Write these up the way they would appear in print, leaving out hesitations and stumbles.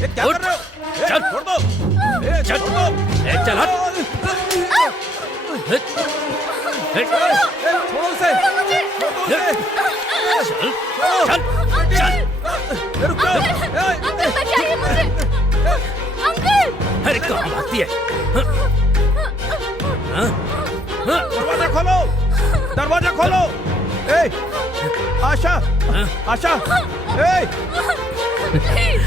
ये क्या कर रहे हो? चल छोड़ दो। चल छोड़ दो। चल हट। छोड़ो उसे। छोड़ दो उसे। चल चल चल। रुक जाओ। अंकल बचाइए मुझे। अंकल। अरे कहाँ भागती है? दरवाजा खोलो। दरवाजा खोलो। आशा। आशा। प्लीज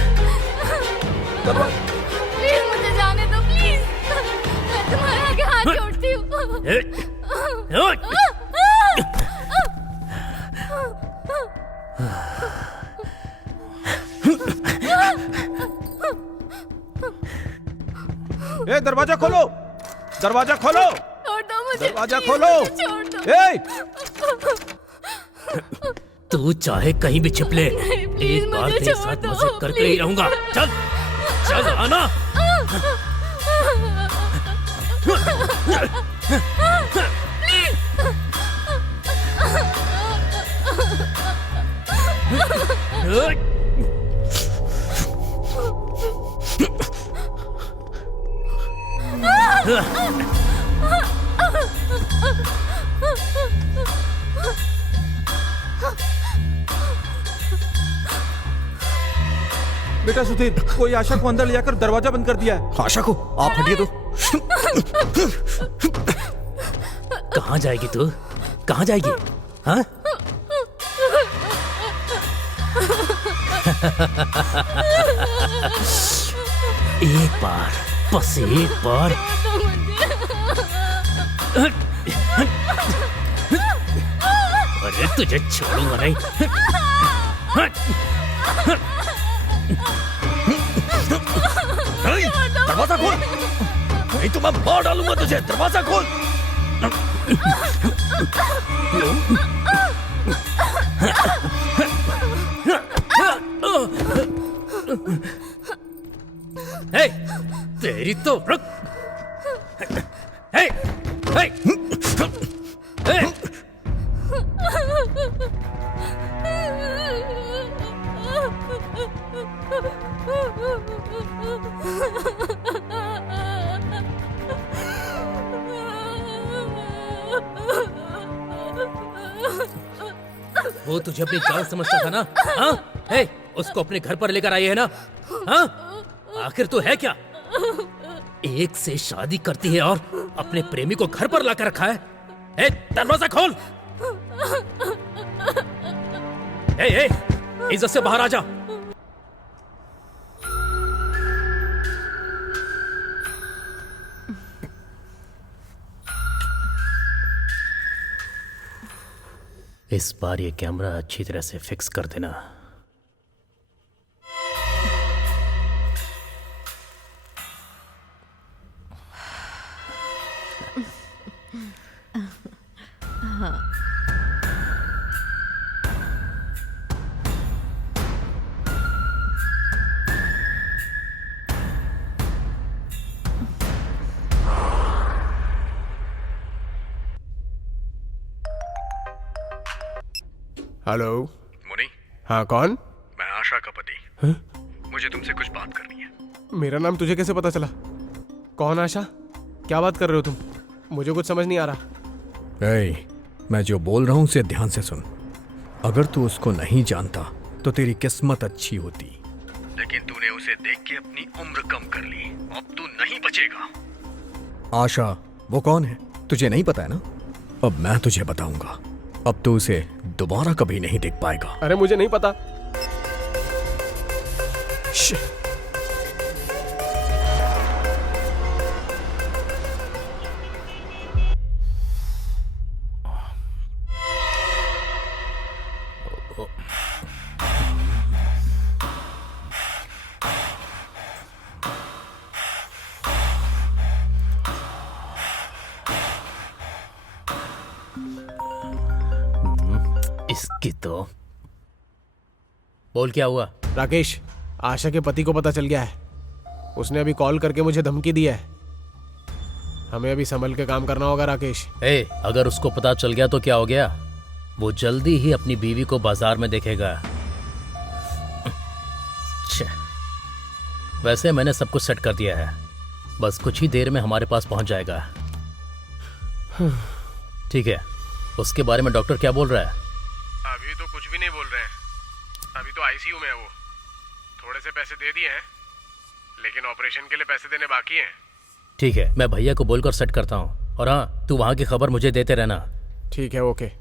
प्लीज मुझे जाने दो प्लीज। मैं तुम्हारे आगे हाथ जोड़ती हूँ। दरवाजा खोलो। दरवाजा खोलो। छोड़ दो मुझे। दरवाजा प्लीज, खोलो। मुझे छोड़ दो। तू चाहे कहीं भी छिप ले, प्लीज एक बार मुझे तेरे छोड़ साथ दो, मजे करते ही रहूंगा। चल चल आना। बेटा सुधीर, कोई आशा को अंदर ले जाकर दरवाजा बंद कर दिया है। आशा को आप हटिए तो। कहाँ जाएगी तू? कहाँ जाएगी? हाँ? एक बार, बस एक बार। अरे तुझे छोड़ूंगा नहीं। दरवाजा खोल, नहीं तो मैं मार डालूंगा तुझे। दरवाजा खोल। हे, तेरी तो रुक। हे, हे, हे। वो तुझे अपनी जान समझता था ना? हाँ? हे, उसको अपने घर पर लेकर आई है ना? हाँ? आखिर तू है क्या? एक से शादी करती है और अपने प्रेमी को घर पर लाकर रखा है। हे, दरवाजा खोल। हे, इज्जत से बाहर आ जा। इस बार ये कैमरा अच्छी तरह से फिक्स कर देना। हेलो मुनी, हाँ कौन? मैं आशा का पति। मुझे तुमसे कुछ बात करनी है। मेरा नाम तुझे कैसे पता चला? कौन आशा? क्या बात कर रहे हो तुम? मुझे कुछ समझ नहीं आ रहा। मैं जो बोल रहा हूं उसे ध्यान से सुन। अगर तू उसको नहीं जानता तो तेरी किस्मत अच्छी होती, लेकिन तूने उसे देख के अपनी उम्र कम कर ली। अब तू नहीं बचेगा। आशा वो कौन है तुझे नहीं पता है ना? अब मैं तुझे बताऊंगा। अब तू उसे दोबारा कभी नहीं देख पाएगा। अरे मुझे नहीं पता। इसकी तो बोल क्या हुआ? राकेश, आशा के पति को पता चल गया है। उसने अभी कॉल करके मुझे धमकी दी है। हमें अभी संभल के काम करना होगा राकेश। अगर उसको पता चल गया तो क्या हो गया? वो जल्दी ही अपनी बीवी को बाजार में देखेगा। वैसे मैंने सब कुछ सेट कर दिया है, बस कुछ ही देर में हमारे पास पहुंच जाएगा। ठीक है, उसके बारे में डॉक्टर क्या बोल रहा है? अभी तो कुछ भी नहीं बोल रहे हैं, अभी तो आईसीयू में है वो। थोड़े से पैसे दे दिए हैं, लेकिन ऑपरेशन के लिए पैसे देने बाकी हैं। ठीक है, मैं भैया को बोलकर सेट करता हूँ। और हाँ, तू वहाँ की खबर मुझे देते रहना। ठीक है, ओके।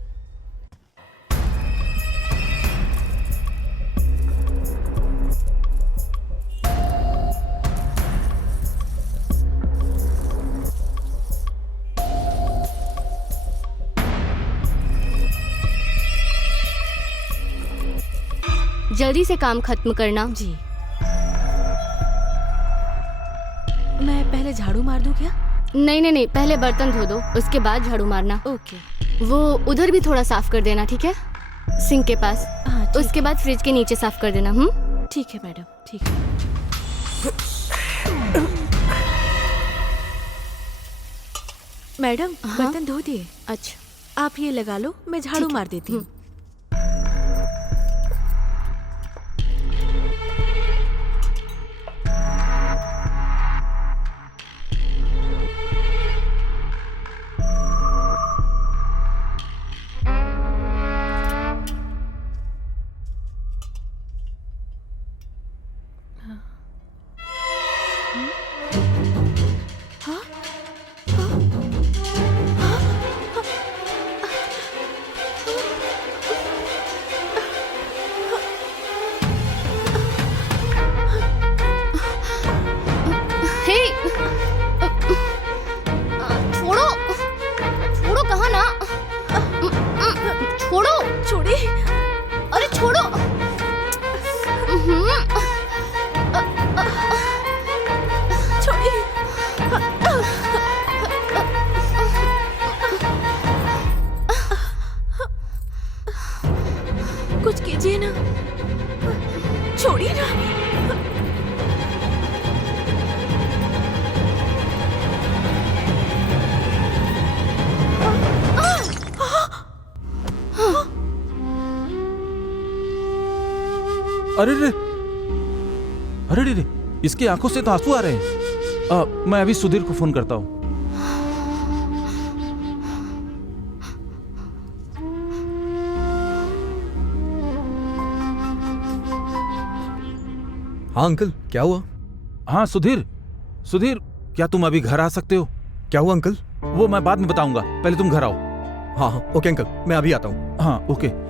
जल्दी से काम खत्म करना। जी। मैं पहले झाड़ू मार दूं क्या? नहीं, पहले बर्तन धो दो, उसके बाद झाड़ू मारना। ओके। वो उधर भी थोड़ा साफ कर देना, ठीक है? सिंक के पास। हाँ, ठीक उसके बाद फ्रिज के नीचे साफ कर देना। ठीक है मैडम, ठीक है। मैडम, हाँ? बर्तन धो दिए। अच्छा, आप ये लगा लो, मैं झाड़ू मार देती हूँ। हे, छोड़ो, छोड़ो, कहाँ ना, छोड़ो, छोड़ी। अरे छोड़ो। छोड़ी। कुछ कीजिए ना, छोड़िए ना। अरे रे, अरे रे, इसकी आंखों से तो आंसू आ रहे हैं। मैं अभी सुधीर को फोन करता हूँ। हाँ अंकल, क्या हुआ? हाँ सुधीर, सुधीर, क्या तुम अभी घर आ सकते हो? क्या हुआ अंकल? वो मैं बाद में बताऊंगा, पहले तुम घर आओ। हाँ हाँ, ओके अंकल, मैं अभी आता हूँ। हाँ ओके।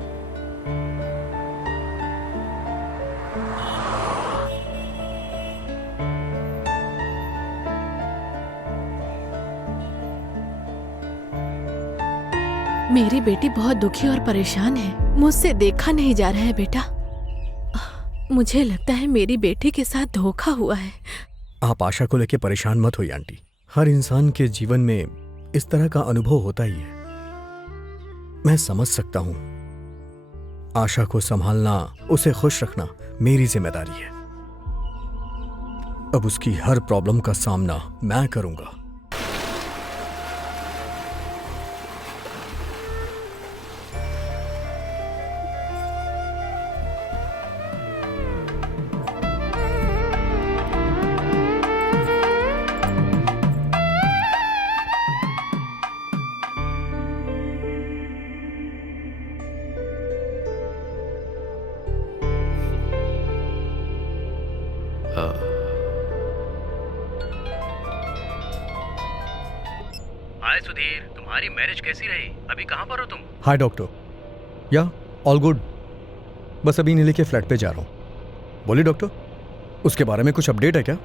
मेरी बेटी बहुत दुखी और परेशान है, मुझसे देखा नहीं जा रहा है बेटा। मुझे लगता है मेरी बेटी के साथ धोखा हुआ है। आप आशा को लेकर परेशान मत होइए आंटी। हर इंसान के जीवन में इस तरह का अनुभव होता ही है। मैं समझ सकता हूं। आशा को संभालना, उसे खुश रखना मेरी जिम्मेदारी है। अब उसकी हर प्रॉब्लम का सामना मैं करूंगा। हाय सुधीर, तुम्हारी मैरिज कैसी रही? अभी कहाँ पर हो तुम? हाय डॉक्टर, या ऑल गुड। बस अभी नीले के फ्लैट पे जा रहा हूँ। बोलिए डॉक्टर, उसके बारे में कुछ अपडेट है क्या?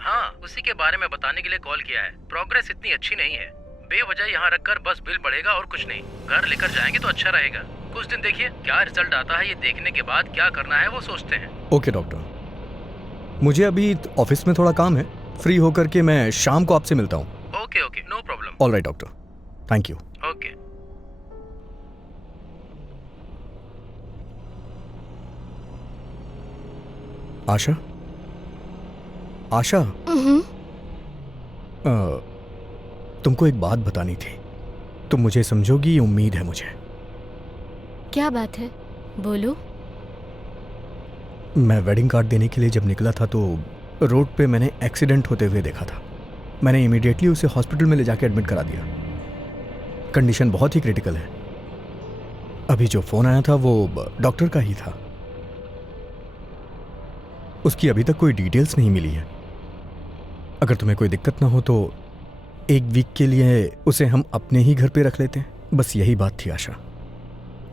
हाँ, उसी के बारे में बताने के लिए कॉल किया है। प्रोग्रेस इतनी अच्छी नहीं है। बेवजह यहाँ रखकर बस बिल बढ़ेगा और कुछ नहीं। घर लेकर जाएंगे तो अच्छा रहेगा। कुछ दिन देखिए, क्या रिजल्ट आता है ये देखने के बाद क्या करना है वो सोचते हैं। ओके डॉक्टर, मुझे अभी ऑफिस में थोड़ा काम है। फ्री होकर के मैं शाम को आपसे मिलता हूँ। Okay okay, no problem. All right doctor, thank you. Okay. Asha, Asha, तुमको एक बात बतानी थी। तुम मुझे समझोगी, उम्मीद है मुझे। क्या बात है, बोलो। मैं वेडिंग कार्ड देने के लिए जब निकला था तो रोड पे मैंने एक्सीडेंट होते हुए देखा था। मैंने इमीडिएटली उसे हॉस्पिटल में ले जाके एडमिट करा दिया। कंडीशन बहुत ही क्रिटिकल है। अभी जो फोन आया था वो डॉक्टर का ही था। उसकी अभी तक कोई डिटेल्स नहीं मिली है। अगर तुम्हें कोई दिक्कत ना हो तो 1 वीक के लिए उसे हम अपने ही घर पे रख लेते हैं। बस यही बात थी आशा।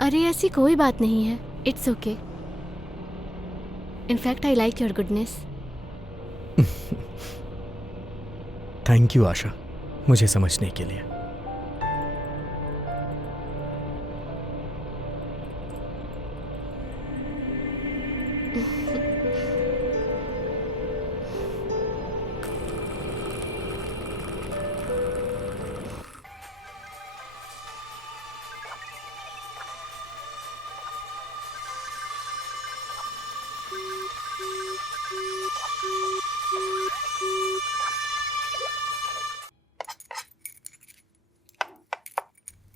अरे ऐसी कोई बात नहीं है, it's okay. In fact I like your goodness. Thank you Asha, मुझे समझने के लिए।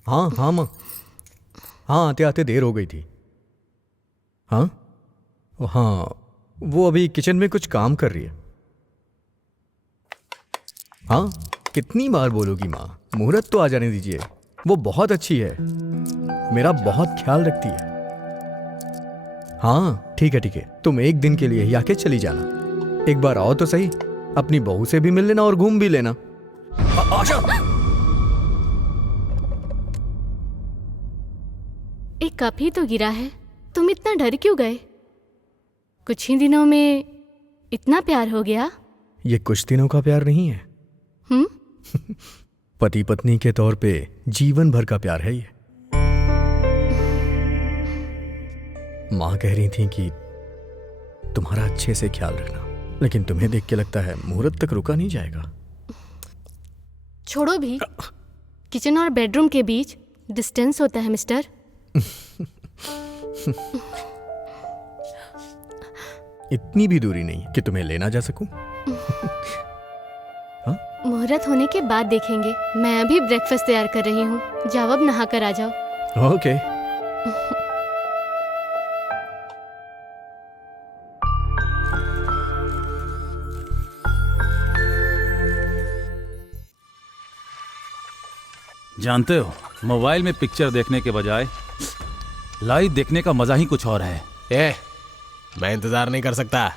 हाँ माँ, हाँ आते आते देर हो गई थी। हाँ वो अभी किचन में कुछ काम कर रही है। हाँ, कितनी बार बोलोगी माँ, मुहूर्त तो आ जाने दीजिए। वो बहुत अच्छी है, मेरा बहुत ख्याल रखती है। हाँ ठीक है, तुम 1 दिन के लिए ही आके चली जाना। एक बार आओ तो सही, अपनी बहू से भी मिल लेना और घूम भी लेना। आशा, एक कप ही तो गिरा है, तुम इतना डर क्यों गए? कुछ ही दिनों में इतना प्यार हो गया? ये कुछ दिनों का प्यार नहीं है। पति पत्नी के तौर पे जीवन भर का प्यार है ये। माँ कह रही थी कि तुम्हारा अच्छे से ख्याल रखना, लेकिन तुम्हें देख के लगता है मुहूर्त तक रुका नहीं जाएगा। छोड़ो भी, किचन और बेडरूम के बीच डिस्टेंस होता है मिस्टर। इतनी भी दूरी नहीं कि तुम्हें लेना जा सकूं। मुहूर्त होने के बाद देखेंगे। मैं अभी ब्रेकफास्ट तैयार कर रही हूँ, जाओ अब नहा कर आ जाओ। ओके। जानते हो, मोबाइल में पिक्चर देखने के बजाय लाइव देखने का मजा ही कुछ और है। मैं इंतजार नहीं कर सकता।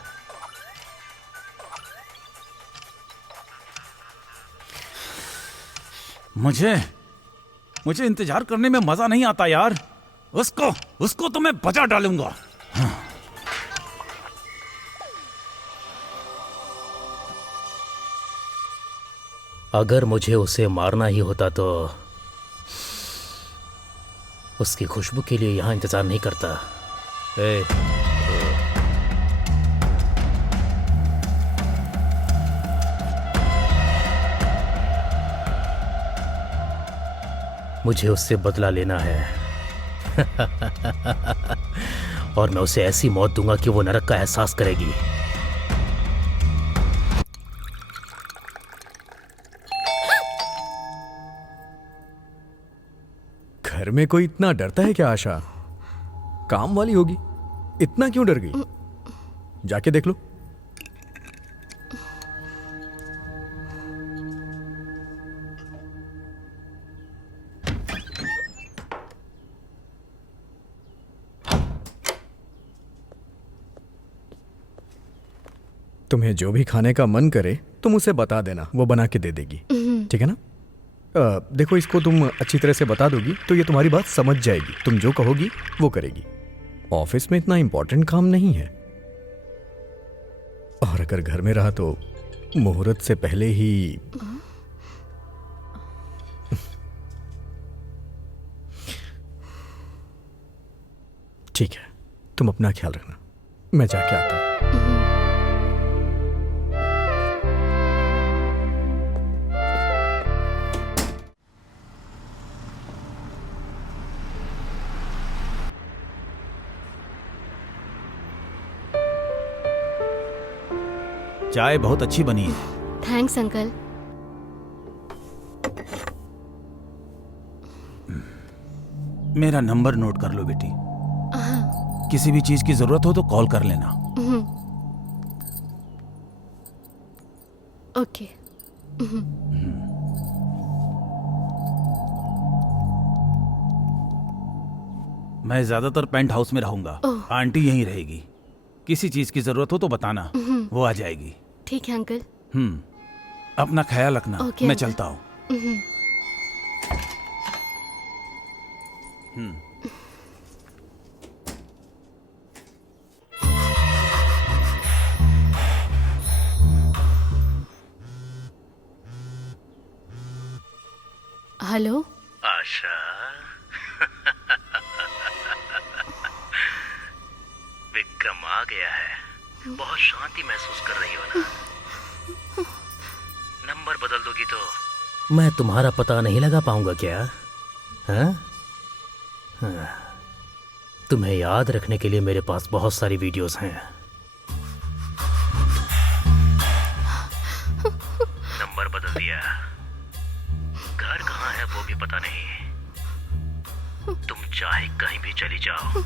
मुझे इंतजार करने में मजा नहीं आता यार। उसको तो मैं बजा डालूंगा। अगर मुझे उसे मारना ही होता तो उसकी खुशबू के लिए यहां इंतजार नहीं करता। मुझे उससे बदला लेना है। और मैं उसे ऐसी मौत दूंगा कि वो नरक का एहसास करेगी। घर में कोई इतना डरता है क्या आशा? काम वाली होगी, इतना क्यों डर गई? जाके देख लो। तुम्हें जो भी खाने का मन करे तुम उसे बता देना, वो बना के दे देगी। ठीक है ना? देखो, इसको तुम अच्छी तरह से बता दोगी तो ये तुम्हारी बात समझ जाएगी। तुम जो कहोगी वो करेगी। ऑफिस में इतना इंपॉर्टेंट काम नहीं है, और अगर घर में रहा तो मुहूर्त से पहले ही ठीक है, तुम अपना ख्याल रखना। मैं जाके आता हूं। चाय बहुत अच्छी बनी है। Thanks uncle. मेरा नंबर नोट कर लो बेटी। किसी भी चीज की जरूरत हो तो कॉल कर लेना। ओके। मैं ज्यादातर पेंट हाउस में रहूंगा। ओह। आंटी यहीं रहेगी। किसी चीज की जरूरत हो तो बताना, वो आ जाएगी। ठीक है अंकल। अपना ख्याल रखना। ओके, मैं अंकल। चलता हूँ। हेलो। आशा, विक्रम आ गया है। बहुत शांति महसूस कर रही हो ना? नंबर बदल दोगी तो मैं तुम्हारा पता नहीं लगा पाऊंगा क्या? हाँ? हाँ। तुम्हें याद रखने के लिए मेरे पास बहुत सारी वीडियोस हैं। नंबर बदल दिया। घर कहाँ है वो भी पता नहीं। तुम चाहे कहीं भी चली जाओ।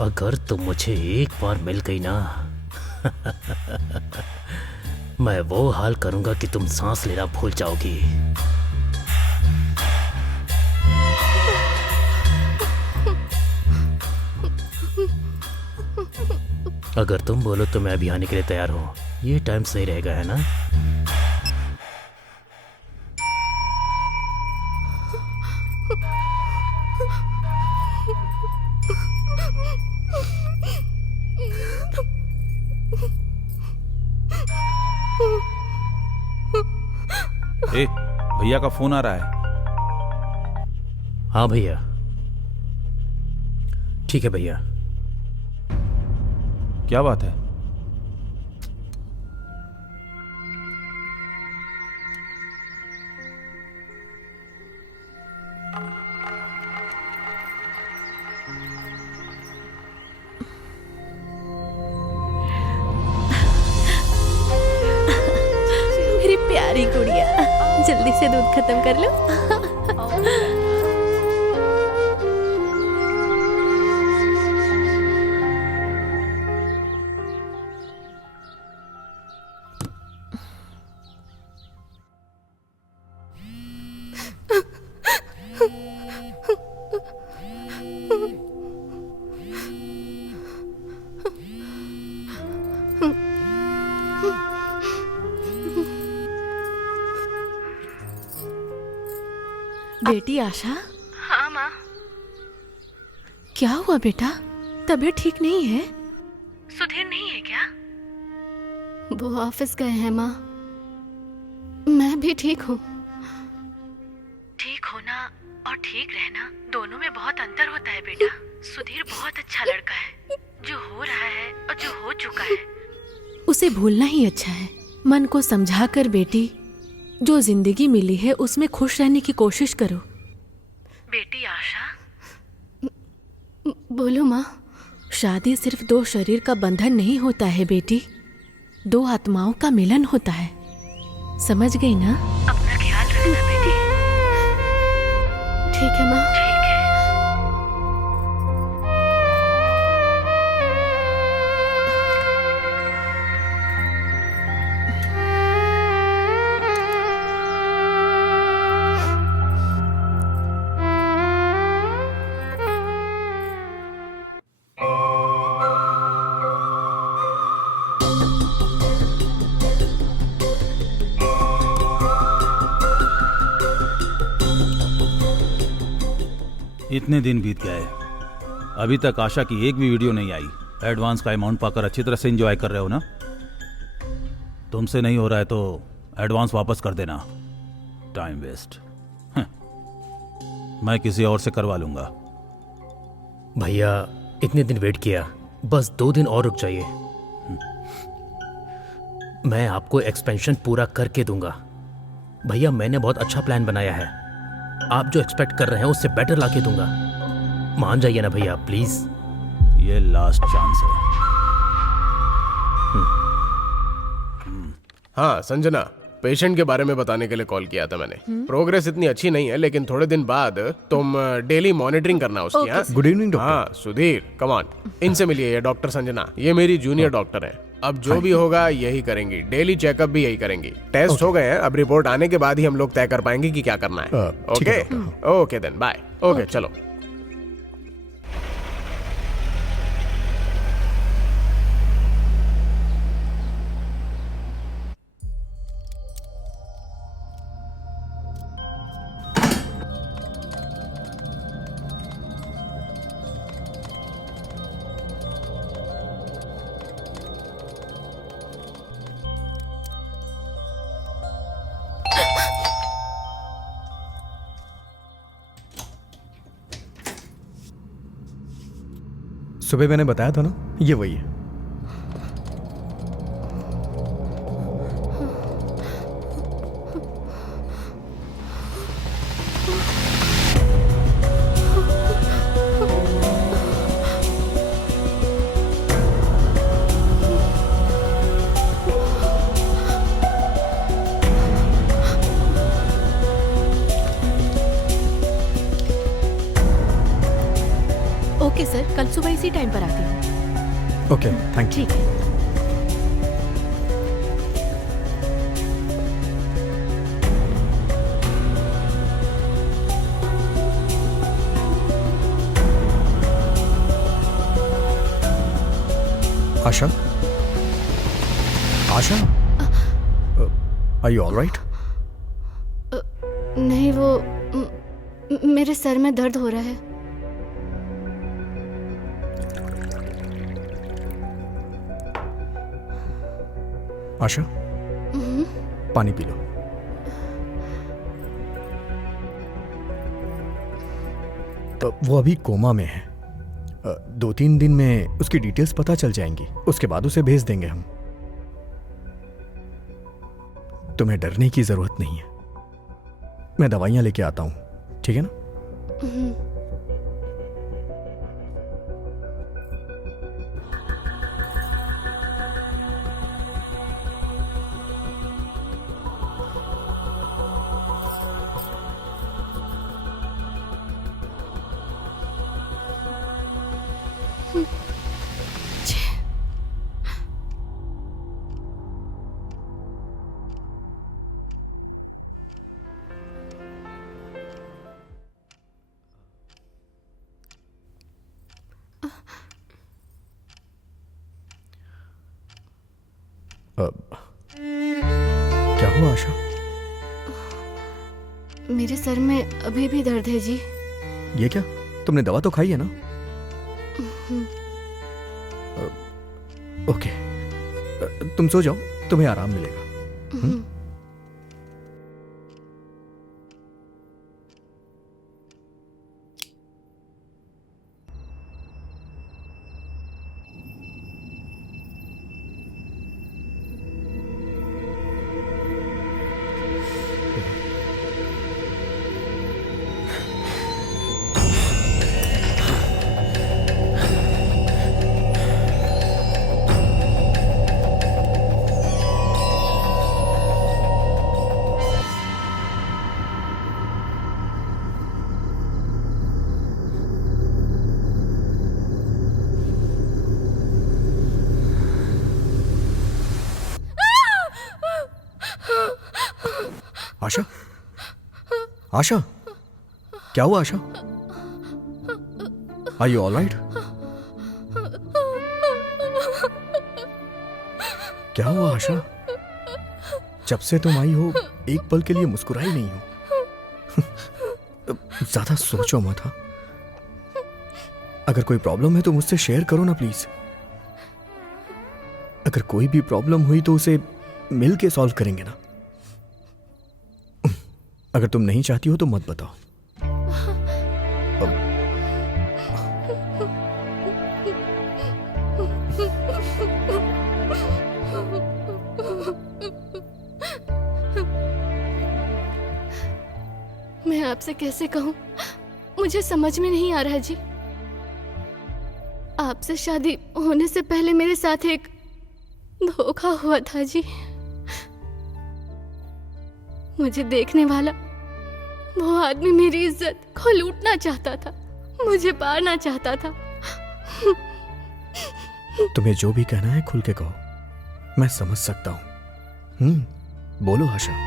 अगर तुम मुझे एक बार मिल गई ना मैं वो हाल करूंगा कि तुम सांस लेना भूल जाओगी। अगर तुम बोलो तो मैं अभी आने के लिए तैयार हूं। ये टाइम सही रहेगा, है ना? ए, भैया का फोन आ रहा है। हाँ भैया। ठीक है भैया। क्या बात है? मेरी प्यारी गुड़िया, जल्दी से दूध खत्म कर लो। बेटी आशा। हाँ माँ। क्या हुआ बेटा? तबीयत ठीक नहीं है? सुधीर नहीं है क्या? वो ऑफिस गए हैं माँ। मैं भी ठीक हूँ। ठीक होना और ठीक रहना दोनों में बहुत अंतर होता है बेटा। सुधीर बहुत अच्छा लड़का है। जो हो रहा है और जो हो चुका है उसे भूलना ही अच्छा है। मन को समझा कर बेटी, जो जिंदगी मिली है उसमें खुश रहने की कोशिश करो। बेटी आशा। बोलो माँ। शादी सिर्फ दो शरीर का बंधन नहीं होता है बेटी, दो आत्माओं का मिलन होता है। समझ गई ना? अपना ख्याल रखना बेटी। ठीक है माँ। ठीक है। इतने दिन बीत गए, अभी तक आशा की एक भी वीडियो नहीं आई। एडवांस का अमाउंट पाकर अच्छी तरह से एंजॉय कर रहे हो ना? तुमसे नहीं हो रहा है तो एडवांस वापस कर देना। Time waste. मैं किसी और से करवा लूंगा। भैया इतने दिन वेट किया, बस 2 दिन और रुक जाइए। मैं आपको एक्सपेंशन पूरा करके दूंगा। भैया मैंने बहुत अच्छा प्लान बनाया है। आप जो एक्सपेक्ट कर रहे हैं उससे बेटर लाके दूंगा। मान जाइए ना भैया प्लीज। ये लास्ट चांस है। हाँ संजना, पेशेंट के बारे में बताने के लिए कॉल किया था मैंने। प्रोग्रेस इतनी अच्छी नहीं है, लेकिन थोड़े दिन बाद तुम डेली मॉनिटरिंग करना उसकी। हाँ गुड इवनिंग डॉक्टर। हाँ सुधीर, कम ऑन, इनसे मिलिए। ये डॉक्टर संजना, ये मेरी जूनियर डॉक्टर हैं। अब जो भी होगा यही करेंगी, डेली चेकअप भी यही करेंगी। टेस्ट हो गए हैं, अब रिपोर्ट आने के बाद ही हम लोग तय कर पाएंगे कि क्या करना है। ठीक है, okay okay then bye. Okay चलो। सुबह मैंने बताया था ना, ये वही है। ओके सर, कल सुबह इसी टाइम पर आती हूँ। Okay, thank you. ठीक है। आशा, आशा, आर यू ऑल राइट? नहीं, वो मेरे सर में दर्द हो रहा है। आशा, पानी पी लो। वो अभी कोमा में है। 2-3 दिन में उसकी डिटेल्स पता चल जाएंगी, उसके बाद उसे भेज देंगे हम। तुम्हें डरने की जरूरत नहीं है, मैं दवाइयां लेके आता हूं, ठीक है ना? क्या हुआ आशा? मेरे सर में अभी भी दर्द है जी। ये क्या, तुमने दवा तो खाई है ना? ओके, तुम सो जाओ, तुम्हें आराम मिलेगा। आशा, आशा, क्या हुआ Asha? Are you all right? क्या हुआ आशा? जब से तुम आई हो एक पल के लिए मुस्कुराई नहीं हो। ज्यादा सोचो मत। हाँ, अगर कोई प्रॉब्लम है तो मुझसे शेयर करो ना प्लीज। अगर कोई भी प्रॉब्लम हुई तो उसे मिल के सॉल्व करेंगे ना। अगर तुम नहीं चाहती हो तो मत बताओ। मैं आपसे कैसे कहूं, मुझे समझ में नहीं आ रहा जी। आपसे शादी होने से पहले मेरे साथ एक धोखा हुआ था जी। मुझे देखने वाला वो आदमी मेरी इज्जत को लूटना चाहता था, मुझे मारना चाहता था। तुम्हें जो भी कहना है खुल के कहो, मैं समझ सकता हूं। बोलो आशा।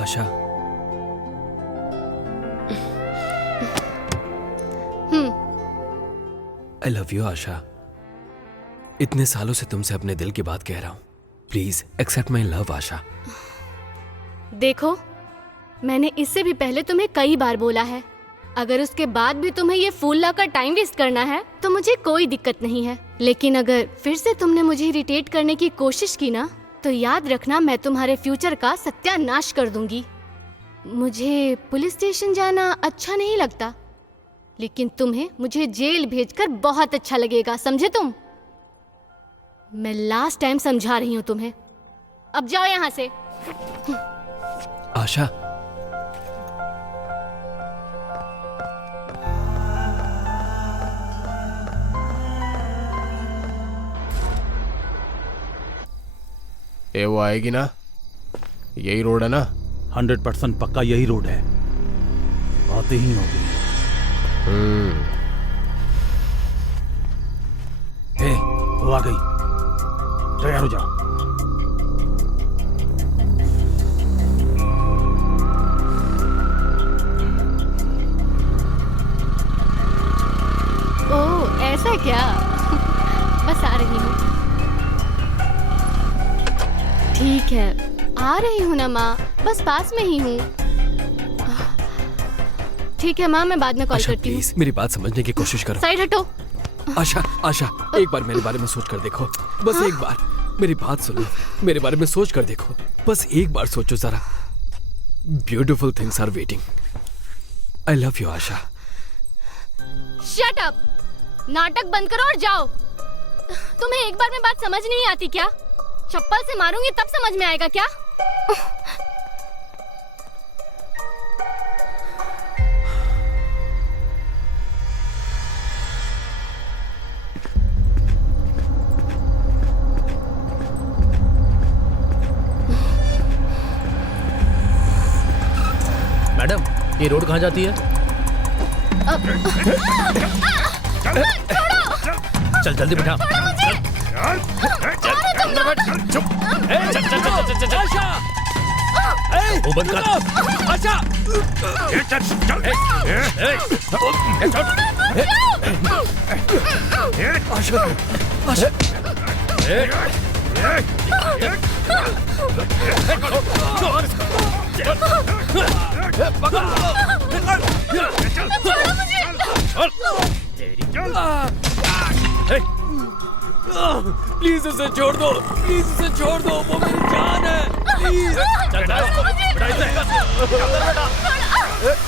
आशा, आई लव यू आशा। इतने सालों से तुमसे अपने दिल की बात कह रहा हूं। प्लीज एक्सेप्ट माई लव आशा। देखो, मैंने इससे भी पहले तुम्हें कई बार बोला है, अगर उसके बाद भी तुम्हें ये फूल लाकर टाइम वेस्ट करना है तो मुझे कोई दिक्कत नहीं है। लेकिन अगर फिर से तुमने मुझे इरिटेट करने की कोशिश की ना, तो याद रखना मैं तुम्हारे फ्यूचर का सत्यानाश कर दूंगी। मुझे पुलिस स्टेशन जाना अच्छा नहीं लगता, लेकिन तुम्हें मुझे जेल भेजकर बहुत अच्छा लगेगा, समझे तुम? मैं लास्ट टाइम समझा रही हूँ तुम्हें। अब जाओ यहाँ से। आशा, ये वो आएगी ना? यही रोड है ना? 100% पक्का यही रोड है। आते ही होगी। हे, वो आ गई। तैयार हो जाओ। ओह, ऐसा क्या? बस आ रही हूँ। ठीक है, आ रही हूँ ना माँ, बस पास में ही हूँ। ठीक है माँ, मैं बाद में कॉल आशा करती हूँ। प्लीज मेरी बात समझने की कोशिश करो। साइड हटो। आशा, आशा, एक बार मेरे बारे में सोच कर देखो। बस एक बार मेरी बात सुनो। मेरे बारे में सोच कर देखो। बस एक बार सोचो जरा। Beautiful things are waiting. I love you Asha. Shut up! नाटक बंद करो और जाओ। तुम्हें एक बार में बात समझ नहीं आती क्या? चप्पल से मारूंगी तब समझ में आएगा क्या? मैडम, ये रोड कहाँ जाती है? चल जल्दी बैठा। वो बंद कर। आशा, प्लीज उसे छोड़ दो। प्लीज उसे छोड़ दो। वो मेरी जान है। प्लीज।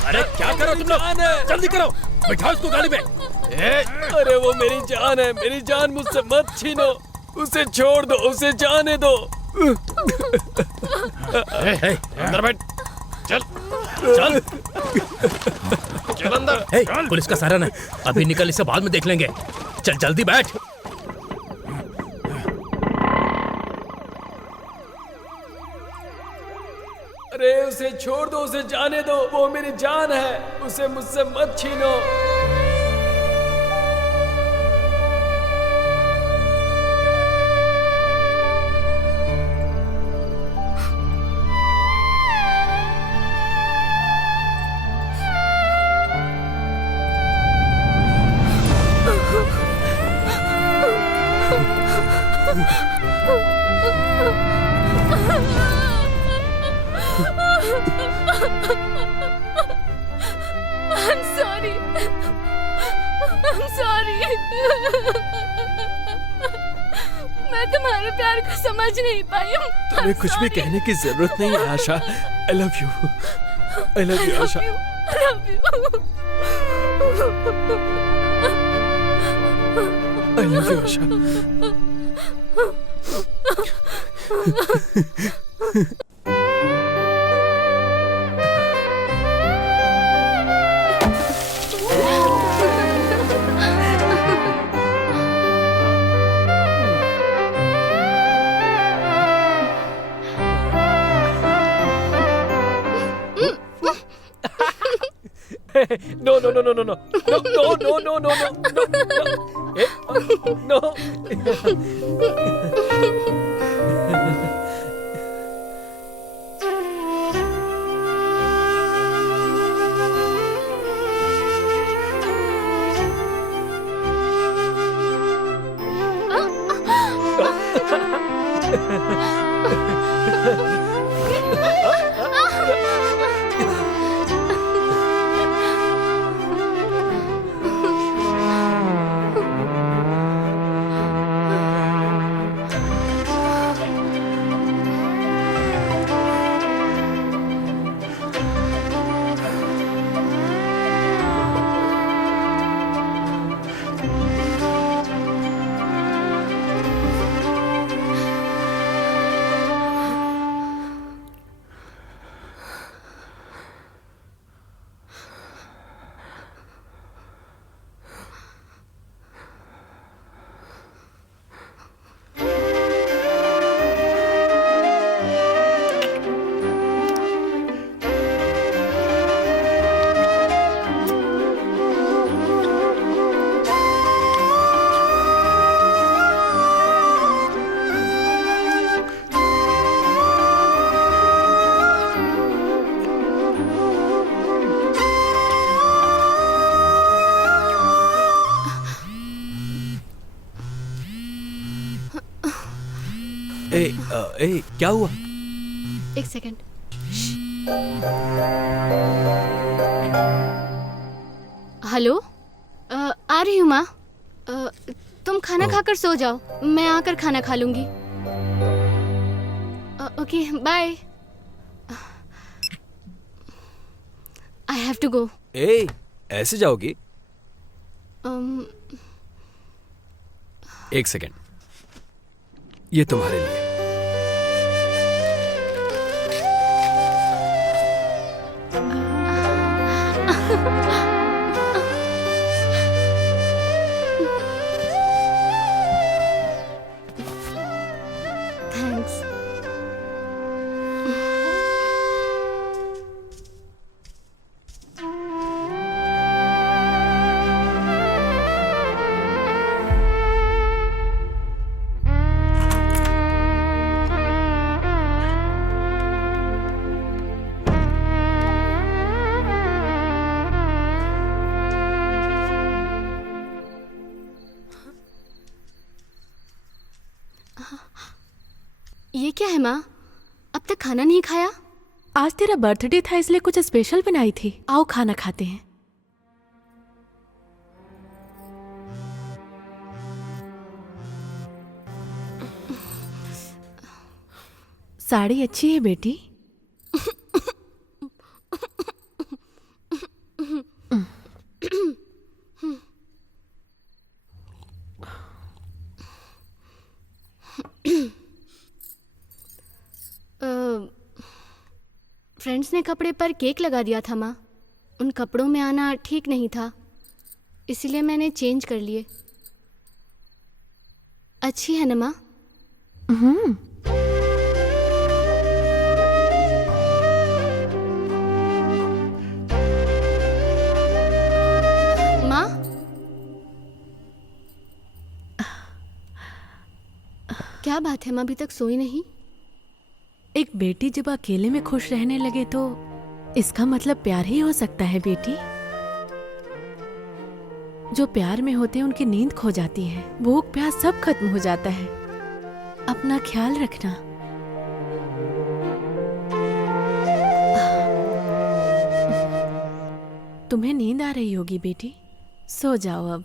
अरे क्या करो तुम लोग? जल्दी करो, बिठाओ इसको गाड़ी में। अरे वो मेरी जान है। मेरी जान मुझसे मत छीनो। उसे छोड़ दो। उसे जाने दो। अंदर बैठ। चल चल चल अंदर। पुलिस का सहारा नहीं, अभी निकल, इसे बाद में देख लेंगे। चल जल्दी बैठ। अरे उसे छोड़ दो। उसे जाने दो। वो मेरी जान है। उसे मुझसे मत छीनो। I'm sorry. I'm sorry. मैं तुम्हारे प्यार को समझ नहीं पाई हूँ। तुम्हें कुछ भी कहने की जरूरत नहीं है Asha. I love you. I love you Asha. I love you. I love you Asha. No, no, no, no, no, no, no, no, no, no, no, no, no, no. ए, क्या हुआ? एक सेकंड। हेलो, आ रही हूँ माँ। तुम खाना खाकर सो जाओ, मैं आकर खाना खा लूंगी। Okay, bye. I have to go. ए, ऐसे जाओगी? एक सेकंड, ये तुम्हारे लिए। थैंक्स। ये क्या है माँ? अब तक खाना नहीं खाया? आज तेरा बर्थडे था इसलिए कुछ स्पेशल बनाई थी। आओ खाना खाते हैं। साड़ी अच्छी है बेटी। फ्रेंड्स ने कपड़े पर केक लगा दिया था माँ। उन कपड़ों में आना ठीक नहीं था, इसीलिए मैंने चेंज कर लिए। अच्छी है ना माँ? माँ, क्या बात है माँ, अभी तक सोई नहीं? एक बेटी जब अकेले में खुश रहने लगे तो इसका मतलब प्यार ही हो सकता है बेटी। जो प्यार में होते हैं उनकी नींद खो जाती है, भूख प्यास सब खत्म हो जाता है। अपना ख्याल रखना। तुम्हें नींद आ रही होगी बेटी, सो जाओ अब।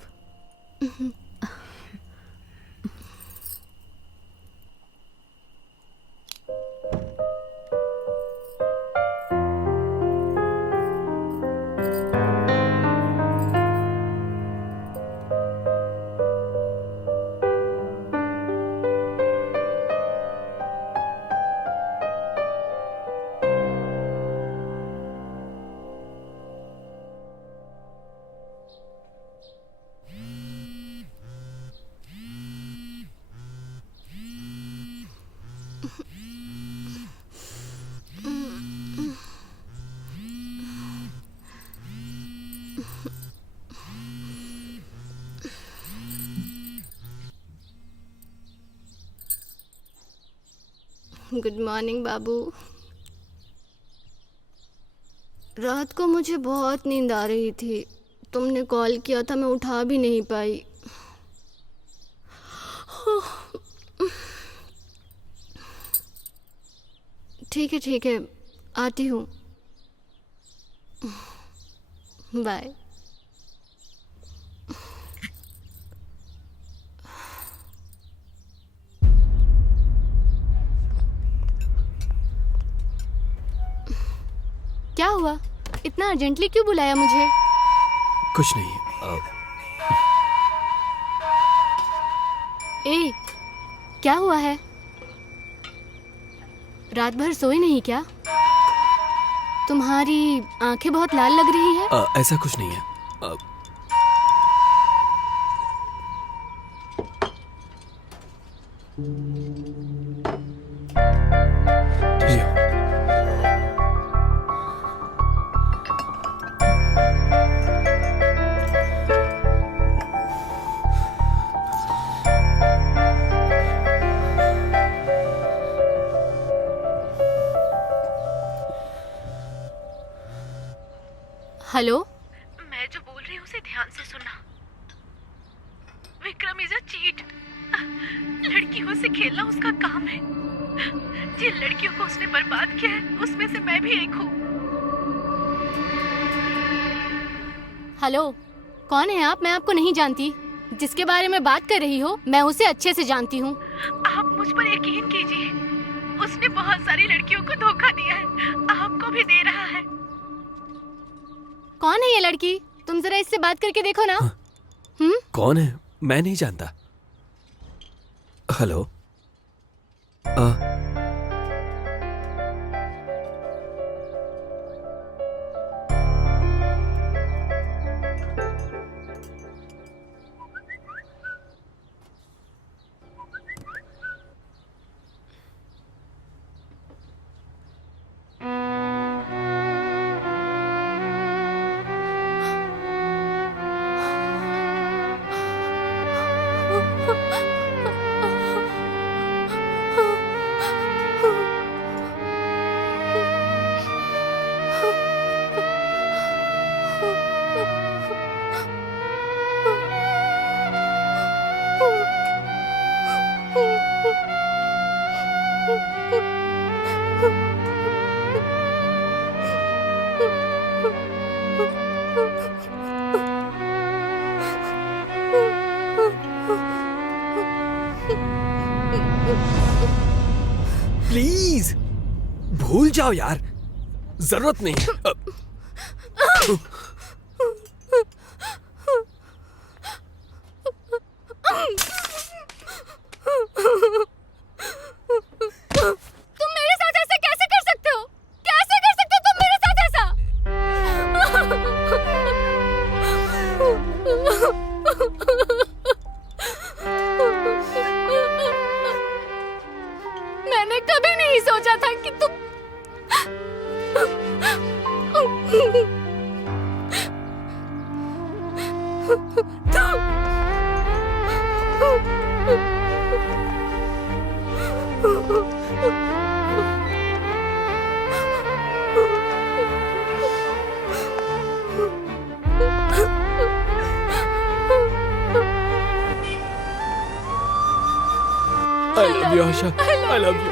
गुड मॉर्निंग बाबू। रात को मुझे बहुत नींद आ रही थी। तुमने कॉल किया था, मैं उठा भी नहीं पाई। ठीक है, आती हूँ। बाय। क्या हुआ? इतना अर्जेंटली क्यों बुलाया मुझे? कुछ नहीं। ए, क्या हुआ है? रात भर सोए नहीं क्या? तुम्हारी आंखें बहुत लाल लग रही है। ऐसा कुछ नहीं है। लियो। हेलो, मैं जो बोल रही हूँ उसे ध्यान से सुनना। Vikram is a cheat. लड़कियों से खेलना उसका काम है। जिन लड़कियों को उसने बर्बाद किया है उसमें से मैं भी एक हूँ। हेलो, कौन है आप? मैं आपको नहीं जानती। जिसके बारे में बात कर रही हो मैं उसे अच्छे से जानती हूँ। आप मुझ पर यकीन कीजिए, उसने बहुत सारी लड़कियों को धोखा दिया है, आपको भी दे रहा है। कौन है ये लड़की? तुम जरा इससे बात करके देखो ना। कौन है? मैं नहीं जानता। हेलो। प्लीज भूल जाओ यार, जरूरत नहीं है। तुम मेरे साथ ऐसा कैसे कर सकते हो? कैसे कर सकते हो तुम मेरे साथ ऐसा? मैंने कभी नहीं सोचा था कि तुम I love you, Asha. I love you.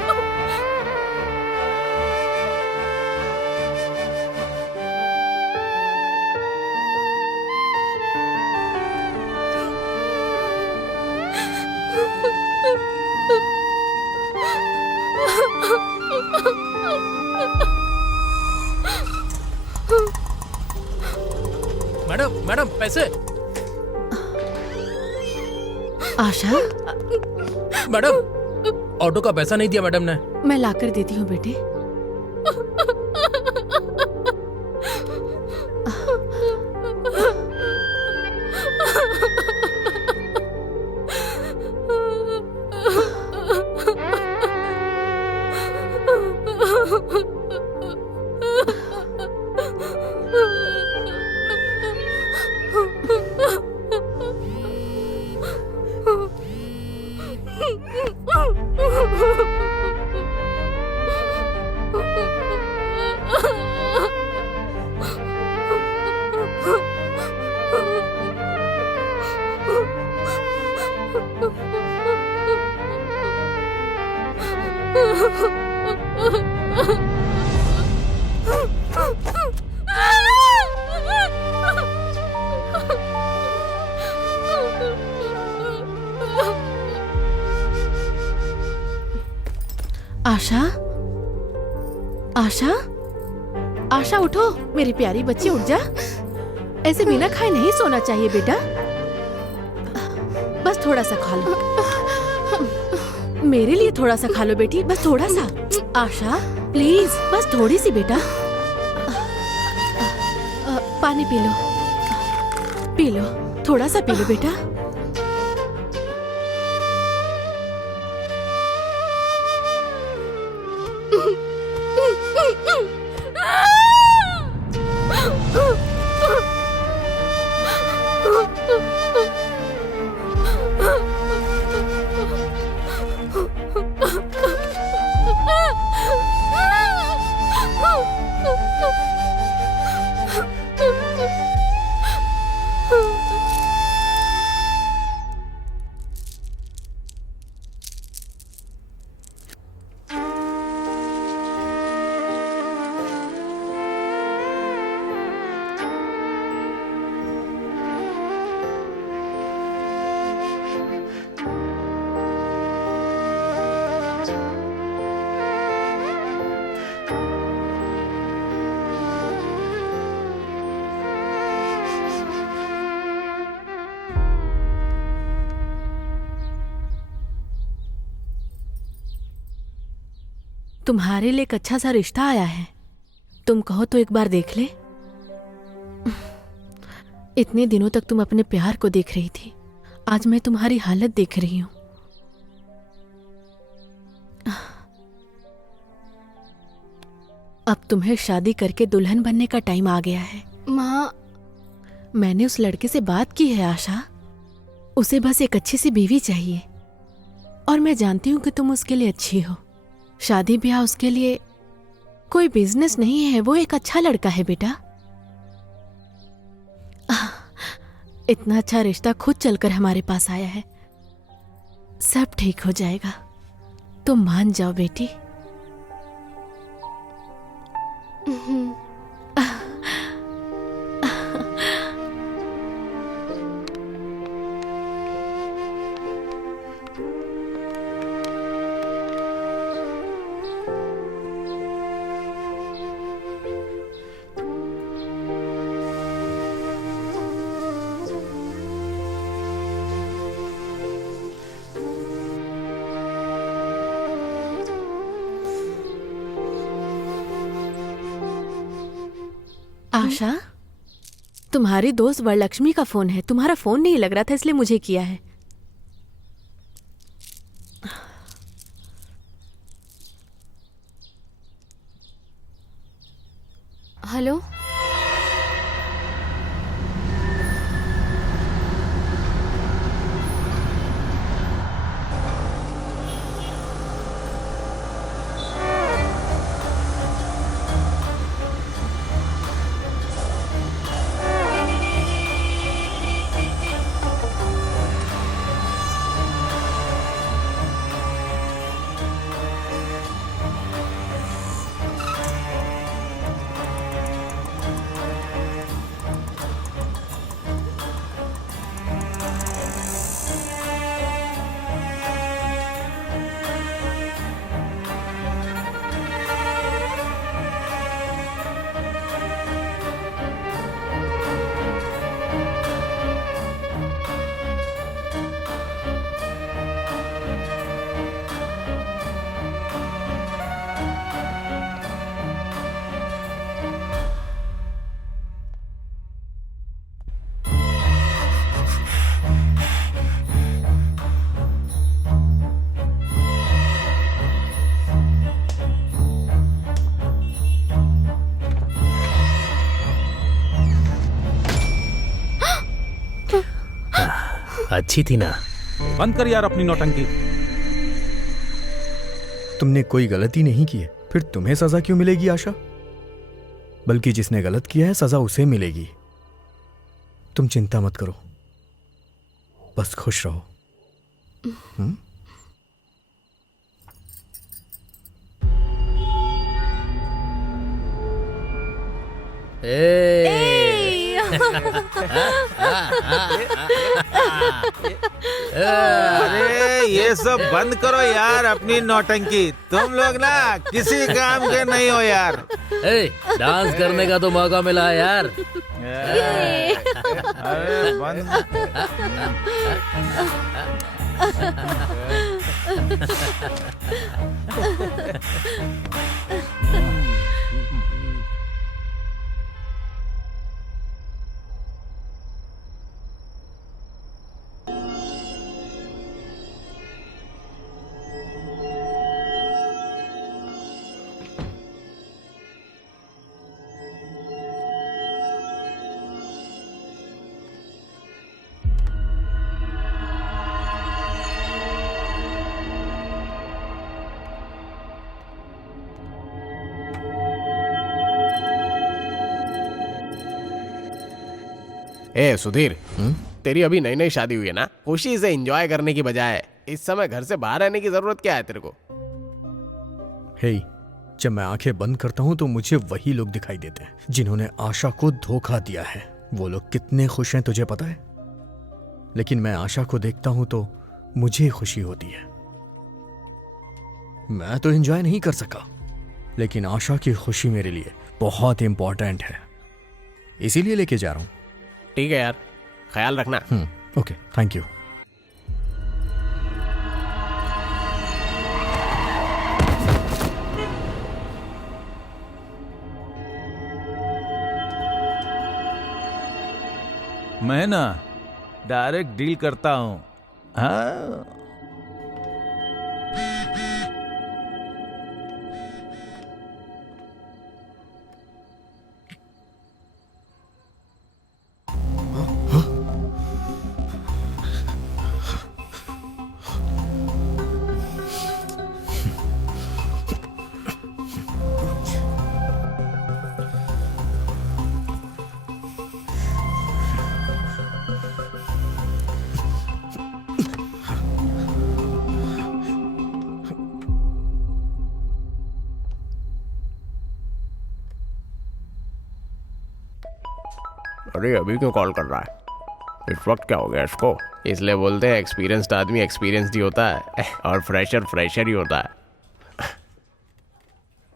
Madam पैसे। आशा, मैडम ऑटो का पैसा नहीं दिया मैडम ने। मैं लाकर देती हूँ बेटे। आशा, आशा, आशा उठो मेरी प्यारी बच्ची, उठ जा। ऐसे बिना खाए नहीं सोना चाहिए बेटा। बस थोड़ा सा खा लो, मेरे लिए थोड़ा सा खा लो बेटी, बस थोड़ा सा। आशा प्लीज, बस थोड़ी सी बेटा। पानी पी लो, पी लो, थोड़ा सा पी लो बेटा। तुम्हारे लिए एक अच्छा सा रिश्ता आया है, तुम कहो तो एक बार देख ले। इतने दिनों तक तुम अपने प्यार को देख रही थी, आज मैं तुम्हारी हालत देख रही हूं। अब तुम्हें शादी करके दुल्हन बनने का टाइम आ गया है। माँ, मैंने उस लड़के से बात की है आशा, उसे बस एक अच्छी सी बीवी चाहिए, और मैं जानती हूं कि तुम उसके लिए अच्छी हो। शादी ब्याह उसके लिए कोई बिजनेस नहीं है, वो एक अच्छा लड़का है बेटा। इतना अच्छा रिश्ता खुद चलकर हमारे पास आया है, सब ठीक हो जाएगा, तुम मान जाओ बेटी। आशा, तुम्हारी दोस्त वरलक्ष्मी का फोन है, तुम्हारा फोन नहीं लग रहा था इसलिए मुझे किया है। हेलो, अच्छी थी ना? बंद कर यार अपनी नौटंकी। तुमने कोई गलती नहीं की है, फिर तुम्हें सजा क्यों मिलेगी आशा? बल्कि जिसने गलत किया है सजा उसे मिलेगी। तुम चिंता मत करो, बस खुश रहो। अरे ये सब बंद करो यार अपनी नौटंकी। तुम लोग ना किसी काम के नहीं हो यार। डांस करने का तो मौका मिला है यार। अरे बंद। ए सुधीर, तेरी अभी नई नई शादी हुई है ना, खुशी से एंजॉय करने की बजाय इस समय घर से बाहर रहने की जरूरत क्या है तेरे को? हे, जब मैं आंखें बंद करता हूं तो मुझे वही लोग दिखाई देते हैं जिन्होंने आशा को धोखा दिया है। वो लोग कितने खुश हैं तुझे पता है? लेकिन मैं आशा को देखता हूं तो मुझे खुशी होती है। मैं तो एंजॉय नहीं कर सका, लेकिन आशा की खुशी मेरे लिए बहुत इंपॉर्टेंट है, इसीलिए लेके जा रहा हूं। ठीक है यार, ख्याल रखना। Okay, thank you. मैं ना डायरेक्ट डील करता हूं। हाँ अरे अभी क्यों कॉल कर रहा है? इस वक्त क्या हो गया इसको? इसलिए बोलते हैं एक्सपीरियंस्ड आदमी एक्सपीरियंस्ड ही होता है और फ्रेशर फ्रेशर ही होता है।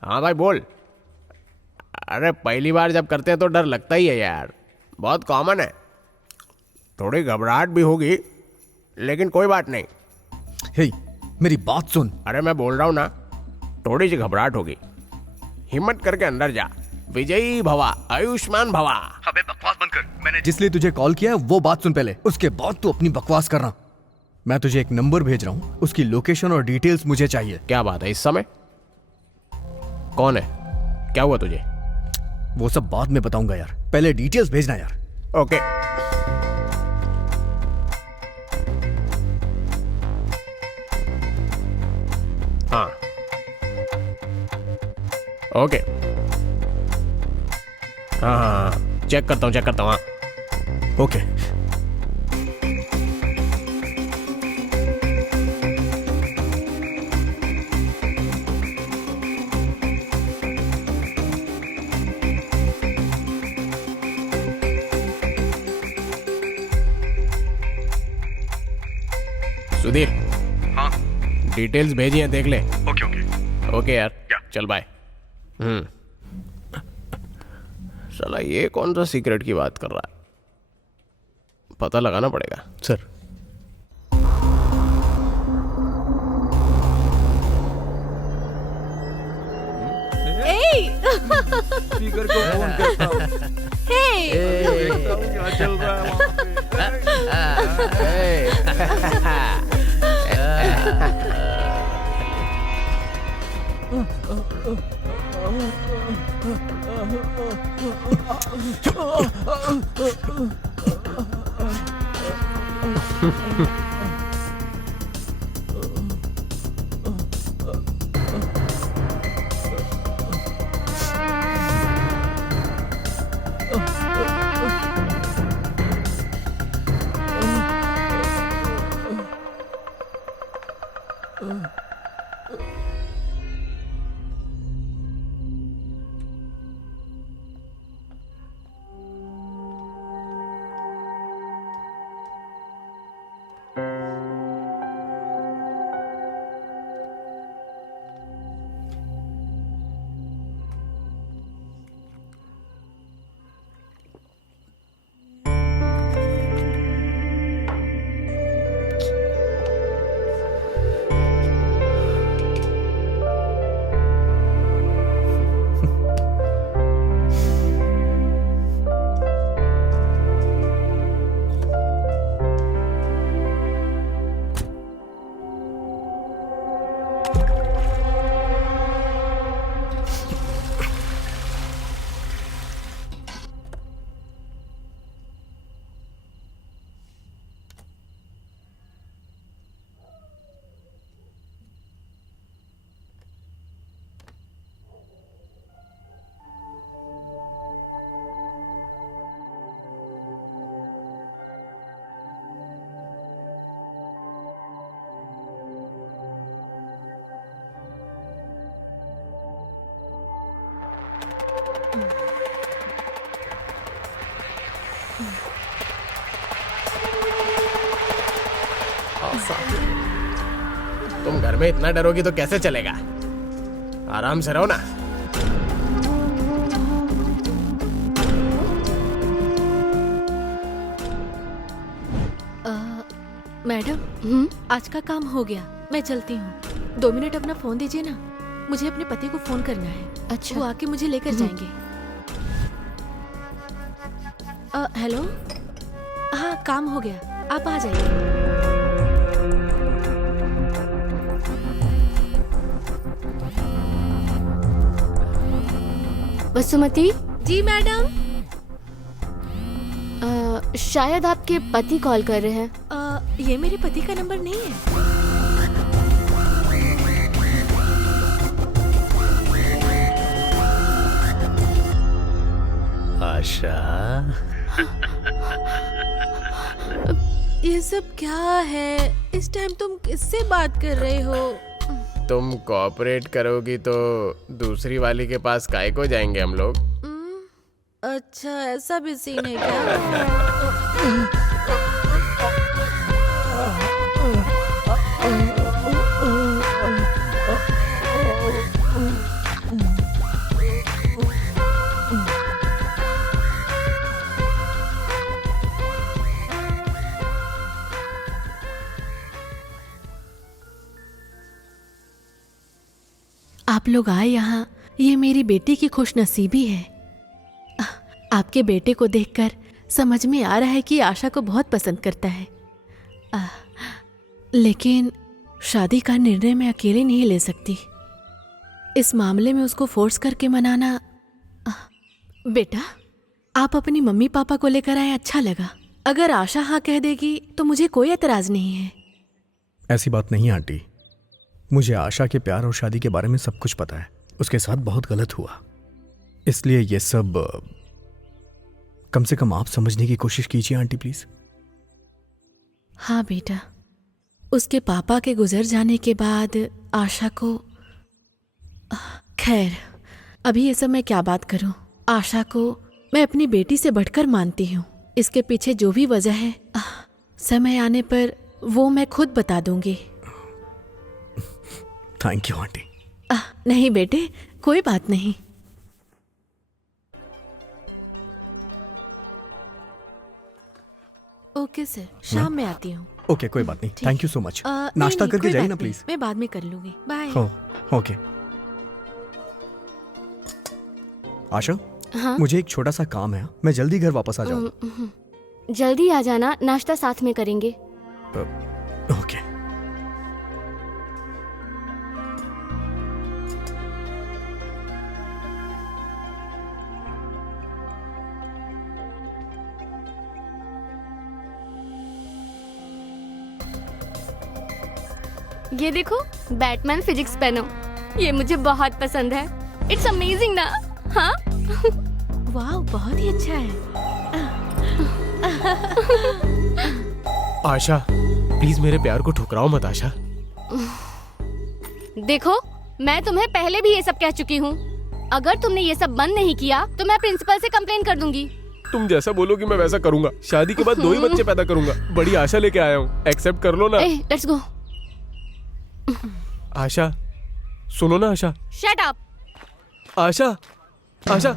हाँ भाई बोल। अरे पहली बार जब करते हैं तो डर लगता ही है यार, बहुत कॉमन है। थोड़ी घबराहट भी होगी, लेकिन कोई बात नहीं। हे, मेरी बात सुन। अरे मैं बोल रहा हूँ ना, थोड़ी सी घबराहट होगी, हिम्मत करके अंदर जा। विजयी भवा, आयुष्मान भवा। अबे बकवास बंद कर। मैंने जिसलिए तुझे कॉल किया है वो बात सुन पहले, उसके बाद तू अपनी बकवास करना। मैं तुझे एक नंबर भेज रहा हूँ, उसकी लोकेशन और डिटेल्स मुझे चाहिए। क्या बात है, इस समय? कौन है? क्या हुआ तुझे? वो सब बाद में बताऊंगा यार, पहले डिटेल्स भेजना यार। ओके। हाँ ओके। हाँ, चेक करता हूँ। हाँ ओके। सुधीर, हाँ डिटेल्स भेजी हैं, देख ले। Okay okay. ओके यार, या। चल बाय। साला ये कौन सा सीक्रेट की बात कर रहा है? पता लगाना पड़ेगा। सर, स्पीकर को फोन करता हूँ। देखता हूँ क्या चल रहा है वहाँ पे। तुम घर में इतना डरोगी तो कैसे चलेगा? आराम से रहो ना। मैडम, आज का काम हो गया, मैं चलती हूँ। 2 मिनट अपना फोन दीजिए ना, मुझे अपने पति को फोन करना है। अच्छा। वो आके मुझे लेकर जाएंगे। हेलो, हाँ काम हो गया, आप आ जाइए। वसुमती, जी मैडम। शायद आपके पति कॉल कर रहे हैं। ये मेरे पति का नंबर नहीं है। आशा, ये सब क्या है? इस टाइम तुम किससे बात कर रहे हो? तुम कोऑपरेट करोगी तो दूसरी वाली के पास काहे को जाएंगे हम लोग? अच्छा, ऐसा भी सीन है क्या? आप लोग आए यहाँ, ये मेरी बेटी की खुशनसीबी है। आपके बेटे को देखकर समझ में आ रहा है कि आशा को बहुत पसंद करता है। लेकिन शादी का निर्णय मैं अकेले नहीं ले सकती। इस मामले में उसको फोर्स करके मनाना। बेटा, आप अपनी मम्मी पापा को लेकर आए, अच्छा लगा। अगर आशा हाँ कह देगी तो मुझे कोई एतराज नहीं है। ऐसी बात नहीं आंटी, मुझे आशा के प्यार और शादी के बारे में सब कुछ पता है। उसके साथ बहुत गलत हुआ, इसलिए ये सब कम से कम आप समझने की कोशिश कीजिए आंटी प्लीज। हाँ बेटा, उसके पापा के गुजर जाने के बाद आशा को, खैर अभी ये सब मैं क्या बात करूं। आशा को मैं अपनी बेटी से बढ़कर मानती हूँ। इसके पीछे जो भी वजह है, समय आने पर वो मैं खुद बता दूंगी। Thank you aunty. नहीं बेटे, कोई बात नहीं। ओके सर, शाम में आती हूँ। ओके, कोई बात नहीं। Thank you so much. नहीं, नाश्ता नहीं, करके कोई जाइए बात ना नहीं, प्लीज। मैं बाद में कर लूंगी। बाय। ओके। आशा, हाँ? मुझे एक छोटा सा काम है, मैं जल्दी घर वापस आ जाऊँ। जल्दी आ जाना, नाश्ता साथ में करेंगे। ओके। ये देखो, बैटमैन फिजिक्स पेन, ये मुझे बहुत पसंद है। इट्स अमेजिंग ना? हाँ? वाह, बहुत ही अच्छा है। आशा, प्लीज मेरे प्यार को ठुकराओ मत आशा। देखो, मैं तुम्हें पहले भी ये सब कह चुकी हूँ। अगर तुमने ये सब बंद नहीं किया तो मैं प्रिंसिपल से कंप्लेन कर दूंगी। तुम जैसा बोलोगी मैं वैसा करूंगा। शादी के बाद 2 ही बच्चे पैदा करूंगा। बड़ी आशा लेके आया हूँ, एक्सेप्ट कर लो ना। Let's go. आशा, सुनो ना आशा। Shut up. आशा, आशा।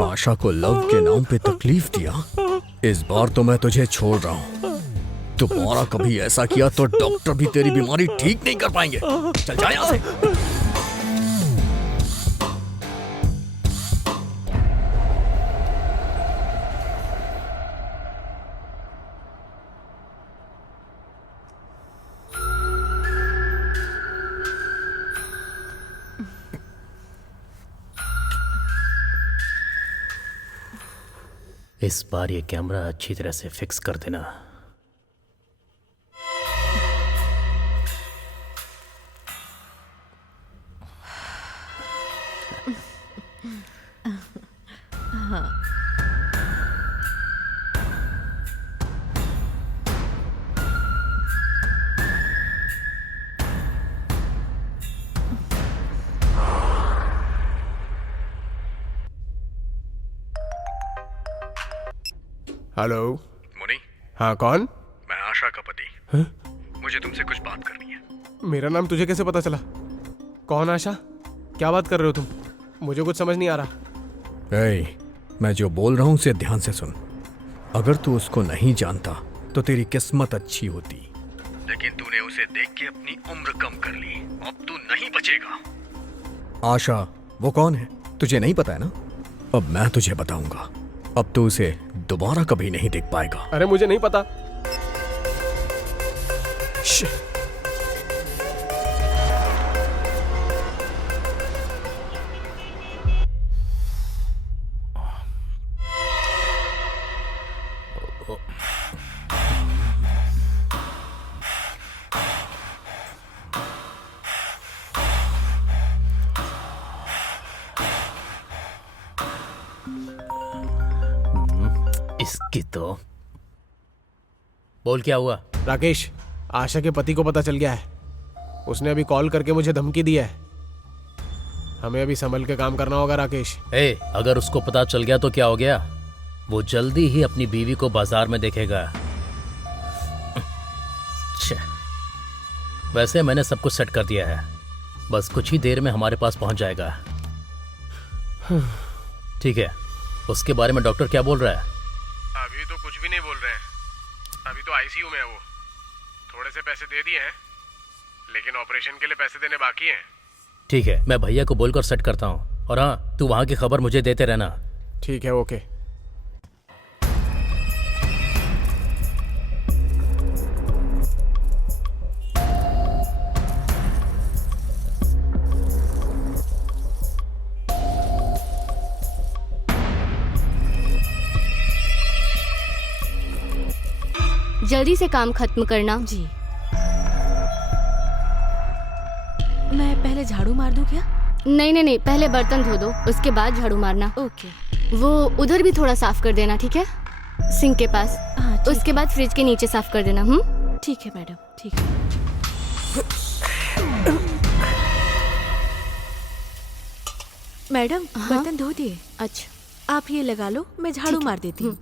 आशा को लव के नाम पे तकलीफ दिया, इस बार तो मैं तुझे छोड़ रहा हूँ। दोबारा कभी ऐसा किया तो डॉक्टर भी तेरी बीमारी ठीक नहीं कर पाएंगे। चल जा यहाँ से। इस बार ये कैमरा अच्छी तरह से फिक्स कर देना। हेलो। मुनी, हाँ कौन? मैं आशा का पति। हाँ? मुझे तुमसे कुछ बात करनी है। मेरा नाम तुझे कैसे पता चला? कौन आशा? क्या बात कर रहे हो तुम? मुझे कुछ समझ नहीं आ रहा। ए, मैं जो बोल रहा हूं उसे ध्यान से सुन। अगर तू उसको नहीं जानता तो तेरी किस्मत अच्छी होती, लेकिन तूने उसे देख के अपनी उम्र कम कर ली। अब तू नहीं बचेगा। आशा वो कौन है तुझे नहीं पता है ना? अब मैं तुझे बताऊंगा। अब तू उसे दोबारा कभी नहीं देख पाएगा। अरे मुझे नहीं पता। इसकी तो बोल क्या हुआ? राकेश, आशा के पति को पता चल गया है। उसने अभी कॉल करके मुझे धमकी दी है। हमें अभी संभल के काम करना होगा राकेश। अगर उसको पता चल गया तो क्या हो गया? वो जल्दी ही अपनी बीवी को बाजार में देखेगा। वैसे मैंने सब कुछ सेट कर दिया है, बस कुछ ही देर में हमारे पास पहुंच जाएगा। ठीक है, उसके बारे में डॉक्टर क्या बोल रहा है? अभी तो कुछ भी नहीं बोल रहे हैं। अभी तो आईसीयू में है वो। थोड़े से पैसे दे दिए हैं, लेकिन ऑपरेशन के लिए पैसे देने बाकी हैं। ठीक है, मैं भैया को बोलकर सेट करता हूँ। और हाँ, तू वहाँ की खबर मुझे देते रहना। ठीक है, ओके। जल्दी से काम खत्म करना। जी। मैं पहले झाड़ू मार दूं क्या? नहीं नहीं नहीं, पहले बर्तन धो दो, उसके बाद झाड़ू मारना। ओके। वो उधर भी थोड़ा साफ कर देना, ठीक है? सिंक के पास। हाँ, ठीक उसके बाद फ्रिज के नीचे साफ कर देना। ठीक है मैडम, ठीक है। मैडम, बर्तन धो दिए। अच्छा, आप ये लगा लो, मैं झाड़ू मार देती हूँ।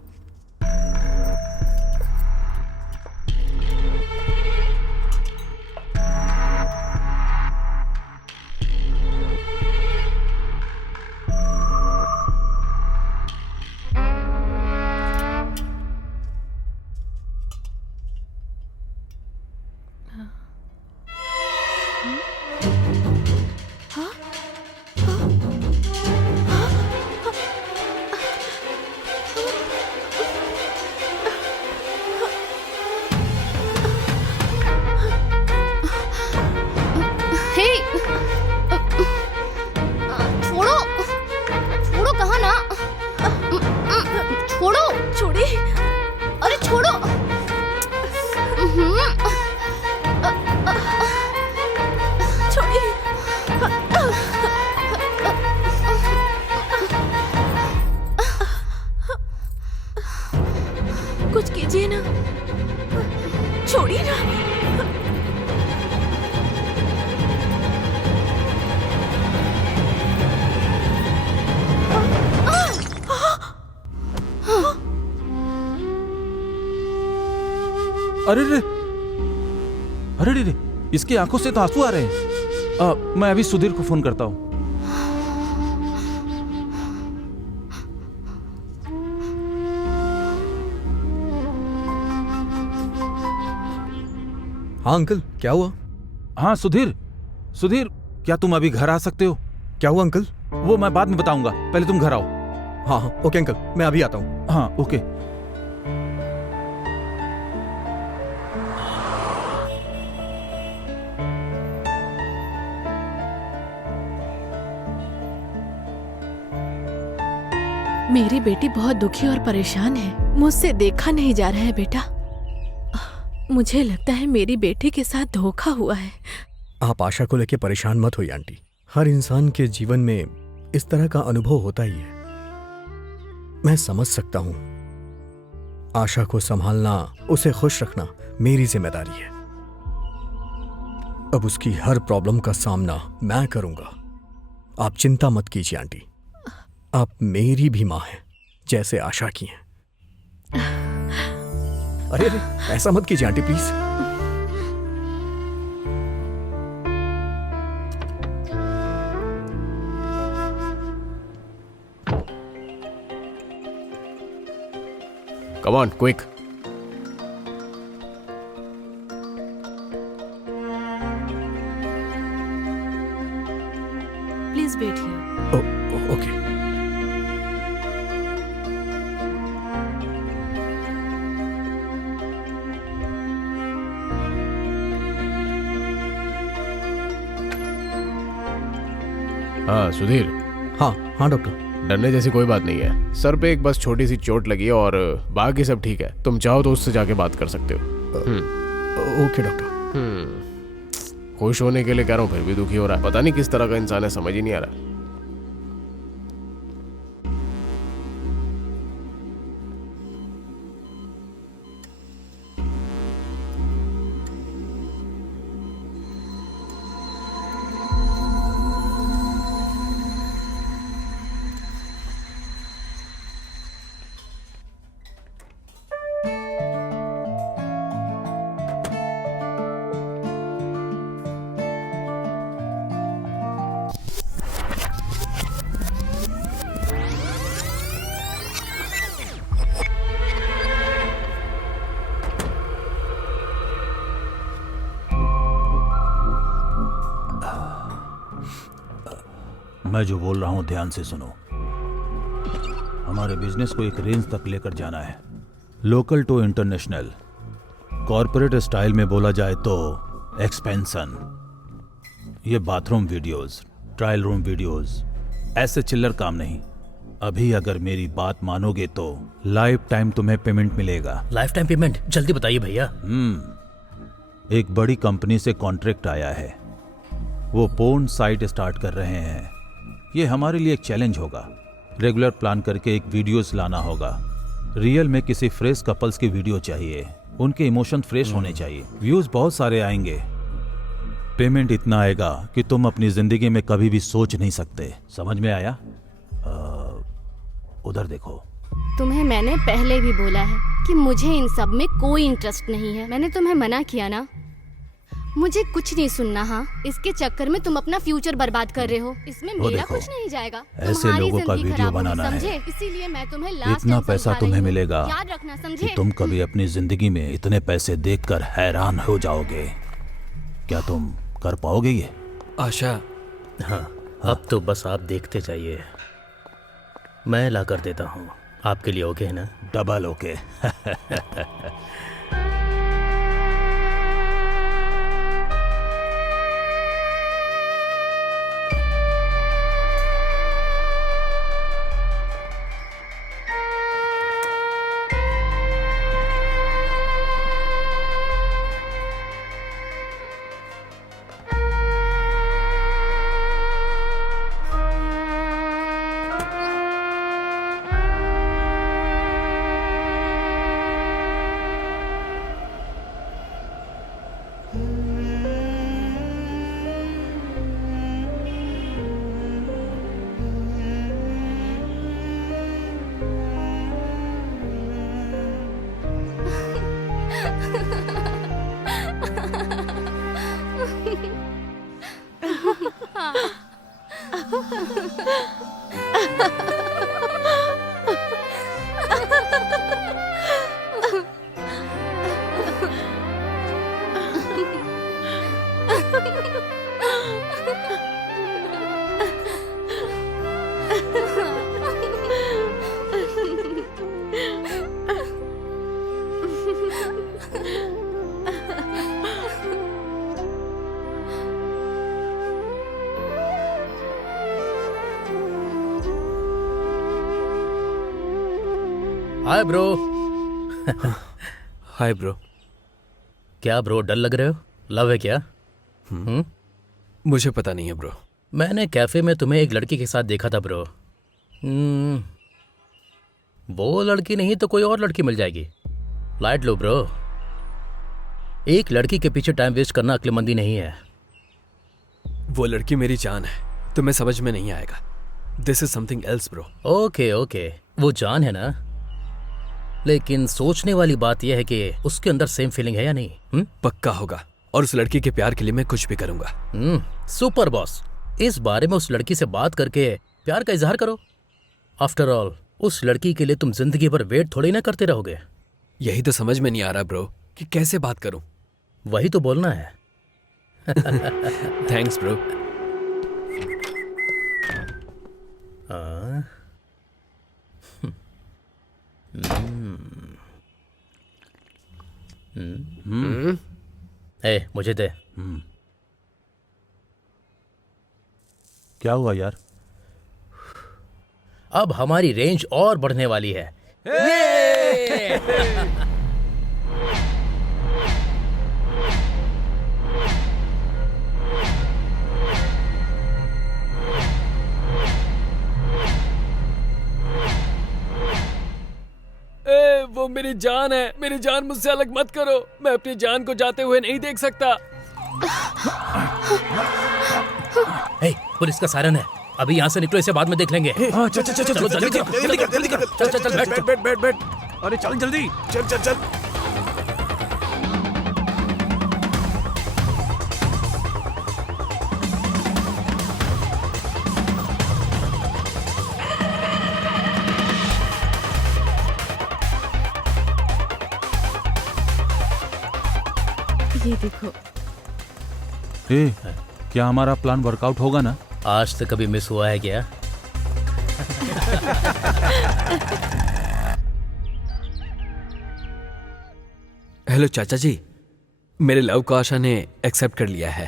कुछ कीजिए ना, छोड़िए ना। अरे रे, अरे रे, इसकी आंखों से तो आंसू आ रहे हैं। मैं अभी सुधीर को फोन करता हूँ। हाँ अंकल, क्या हुआ? हाँ सुधीर, सुधीर, क्या तुम अभी घर आ सकते हो? क्या हुआ अंकल? वो मैं बाद में बताऊंगा, पहले तुम घर आओ। हाँ हाँ, ओके अंकल, मैं अभी आता हूँ। हाँ ओके। मेरी बेटी बहुत दुखी और परेशान है। मुझसे देखा नहीं जा रहा है बेटा। मुझे लगता है मेरी बेटी के साथ धोखा हुआ है। आप आशा को लेकर परेशान मत होइए आंटी। हर इंसान के जीवन में इस तरह का अनुभव होता ही है। मैं समझ सकता हूं। आशा को संभालना, उसे खुश रखना मेरी जिम्मेदारी है। अब उसकी हर प्रॉब्लम का सामना मैं करूंगा। आप चिंता मत कीजिए आंटी। आप मेरी भी मां हैं, जैसे आशा की हैं। अरे अरे, ऐसा मत कीजिए aunty please. Come on quick. Please wait here. Okay. हाँ सुधीर, हाँ हाँ डॉक्टर। डरने जैसी कोई बात नहीं है। सर पे एक बस छोटी सी चोट लगी है और बाकी सब ठीक है। तुम चाहो तो उससे जाके बात कर सकते हो। Okay doctor. खुश होने के लिए कह रहा हूँ फिर भी दुखी हो रहा है। पता नहीं किस तरह का इंसान है, समझ ही नहीं आ रहा। मैं जो बोल रहा हूं ध्यान से सुनो। हमारे बिजनेस को एक रेंज तक लेकर जाना है, local to international. Corporate style में बोला जाए तो एक्सपेंशन। ये bathroom videos, trial room videos, ऐसे चिल्लर काम नहीं। अभी अगर मेरी बात मानोगे तो लाइफ टाइम तुम्हें पेमेंट मिलेगा। Life time payment? जल्दी बताइए भैया। एक बड़ी कंपनी से कॉन्ट्रैक्ट आया है, वो पोर्न साइट स्टार्ट कर रहे हैं। ये हमारे लिए एक चैलेंज होगा। रेगुलर प्लान करके एक वीडियोस लाना होगा। रियल में किसी फ्रेश कपल्स की वीडियो चाहिए, उनके इमोशन फ्रेश होने चाहिए। व्यूज बहुत सारे आएंगे, पेमेंट इतना आएगा कि तुम अपनी जिंदगी में कभी भी सोच नहीं सकते। समझ में आया? उधर देखो। तुम्हें मैंने पहले भी बोला है कि मुझे इन सब में कोई इंटरेस्ट नहीं है। मैंने तुम्हें मना किया ना। मुझे कुछ नहीं सुनना। हाँ, इसके चक्कर में तुम अपना फ्यूचर बर्बाद कर रहे हो। इसमें मेरा कुछ नहीं जाएगा। ऐसे तुम्हारी लोगों का जिंदगी वीडियो खराब होगी, बनाना है। समझे? इसीलिए मैं तुम्हें लास्ट इतना टाइम पैसा समझा तुम्हें रही हूँ। मिलेगा याद रखना, कि समझे? तुम कभी अपनी जिंदगी में इतने पैसे देखकर हैरान हो जाओगे। क्या तुम कर पाओगे ये? आशा, हाँ, अब तो बस आप देखते जाइए, मैं ला कर देता हूँ। आपके लिए ओके है ना? Double okay. Hi bro. Hi bro. क्या ब्रो, डल लग रहे हो? लव है क्या? मुझे पता नहीं है ब्रो। मैंने कैफे में तुम्हें एक लड़की के साथ देखा था ब्रो। वो लड़की नहीं तो कोई और लड़की मिल जाएगी। लाइट लो ब्रो। एक लड़की के पीछे टाइम वेस्ट करना अक्लमंदी नहीं है। वो लड़की मेरी जान है, तुम्हें समझ में नहीं आएगा। This is something else bro. Okay okay, वो जान है ना? लेकिन सोचने वाली बात यह है कि उसके अंदर सेम फीलिंग है या नहीं। पक्का होगा, और उस लड़की के प्यार के लिए मैं कुछ भी करूंगा। सुपर बॉस, इस बारे में उस लड़की से बात करके प्यार का इजहार करो। आफ्टर ऑल उस लड़की के लिए तुम जिंदगी भर वेट थोड़ी ना करते रहोगे। यही तो समझ में नहीं आ रहा ब्रो कि कैसे बात करूं। वही तो बोलना है। Thanks bro. ए, मुझे दे। क्या हुआ यार? अब हमारी रेंज और बढ़ने वाली है। वो मेरी जान है, मेरी जान, मुझसे अलग मत करो। मैं अपनी जान को जाते हुए नहीं देख सकता। ए, पुलिस का सायरन है। अभी यहाँ से निकलो, इसे बाद में देख लेंगे। हाँ, चल चल चल चलो, जल्दी चल कर, जल्दी कर जल्दी कर। चल, चल, चल, बैठ, बैठ बैठ बैठ बैठ। अरे चल जल्दी, चल चल चल। ये देखो। ए, क्या हमारा प्लान वर्कआउट होगा ना? आज तक कभी मिस हुआ है क्या? हेलो चाचा जी, मेरे लव को आशा ने एक्सेप्ट कर लिया है।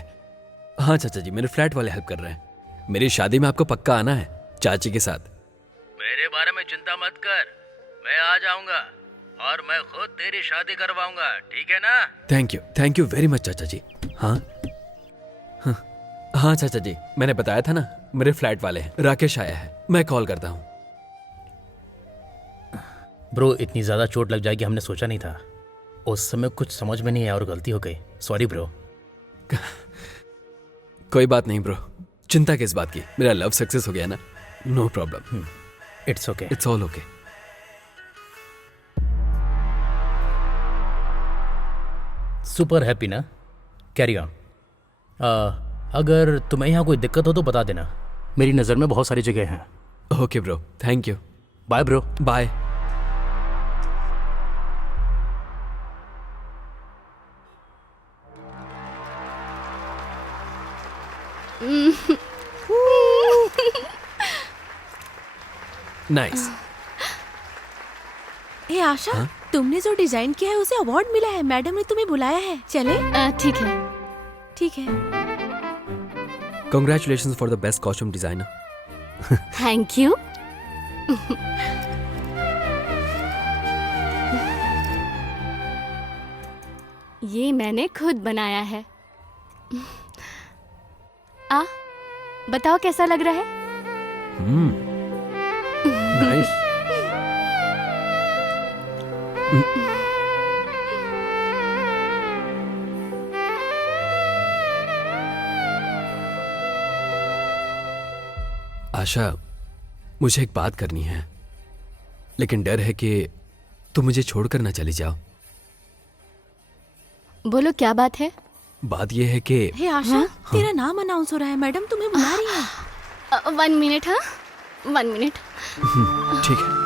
हाँ चाचा जी, मेरे फ्लैट वाले हेल्प कर रहे हैं। मेरी शादी में आपको पक्का आना है चाची के साथ। मेरे बारे में चिंता मत कर, मैं आ जाऊंगा और मैं खुद तेरी शादी करवाऊंगा, ठीक है ना? थैंक यू वेरी मच चाचा जी। हाँ हाँ हाँ चाचा जी, मैंने बताया था ना, मेरे फ्लैट वाले हैं, राकेश आया है, मैं कॉल करता हूँ। ब्रो, इतनी ज्यादा चोट लग जाएगी हमने सोचा नहीं था। उस समय कुछ समझ में नहीं आया और गलती हो गई। Sorry bro. कोई बात नहीं ब्रो, चिंता किस बात की, मेरा लव सक्सेस हो गया ना। No problem. It's okay. It's all okay. Super happy ना? Carry on. अगर तुम्हें यहाँ कोई दिक्कत हो तो बता देना, मेरी नज़र में बहुत सारी जगह हैं। Okay bro, thank you. Bye bro. Bye. Nice. Hey Asha, तुमने जो डिजाइन किया है उसे अवार्ड मिला है। मैडम ने तुम्हें बुलाया है, चले? ठीक है। ठीक है। Congratulations for the best costume designer. Thank you. ये मैंने खुद बनाया है। बताओ कैसा लग रहा है? Nice. आशा, मुझे एक बात करनी है, लेकिन डर है कि तुम मुझे छोड़कर ना चली जाओ। बोलो क्या बात है? बात यह है कि हे आशा, तेरा नाम अनाउंस हो रहा है, मैडम तुम्हें बुला रही है। 1 मिनट। हाँ, 1 मिनट। ठीक है।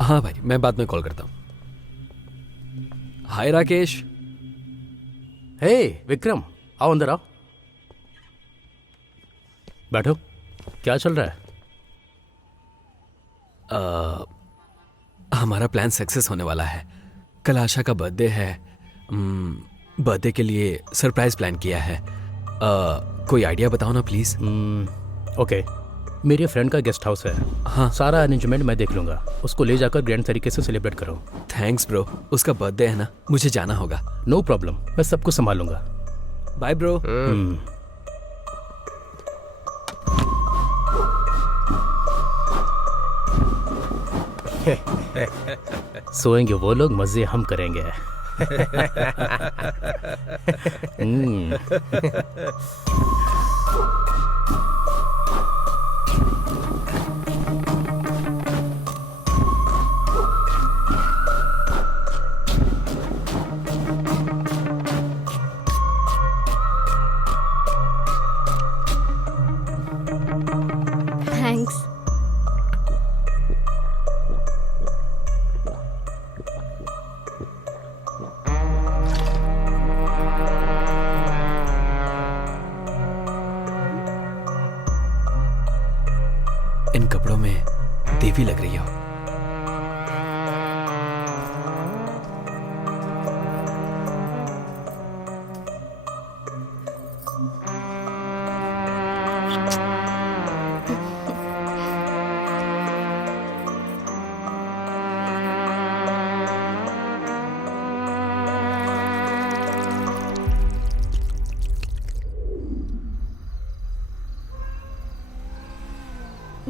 हाँ भाई, मैं बाद में कॉल करता हूँ। हाय राकेश। हे विक्रम, आओ अंदर आओ, बैठो। क्या चल रहा है? हमारा प्लान सक्सेस होने वाला है। कल आशा का बर्थडे है। बर्थडे के लिए सरप्राइज प्लान किया है। कोई आइडिया बताओ ना प्लीज। ओके, मेरे फ्रेंड का गेस्ट हाउस है। हाँ, सारा अरेंजमेंट मैं देख लूंगा। उसको ले जाकर ग्रैंड तरीके से सेलिब्रेट करो। थैंक्स ब्रो, उसका बर्थडे है ना, मुझे जाना होगा। नो प्रॉब्लम, मैं सब कुछ संभालूंगा। Bye bro. सोएंगे वो लोग, मजे हम करेंगे। थैंक्स। इन कपड़ों में देवी लग रही हो।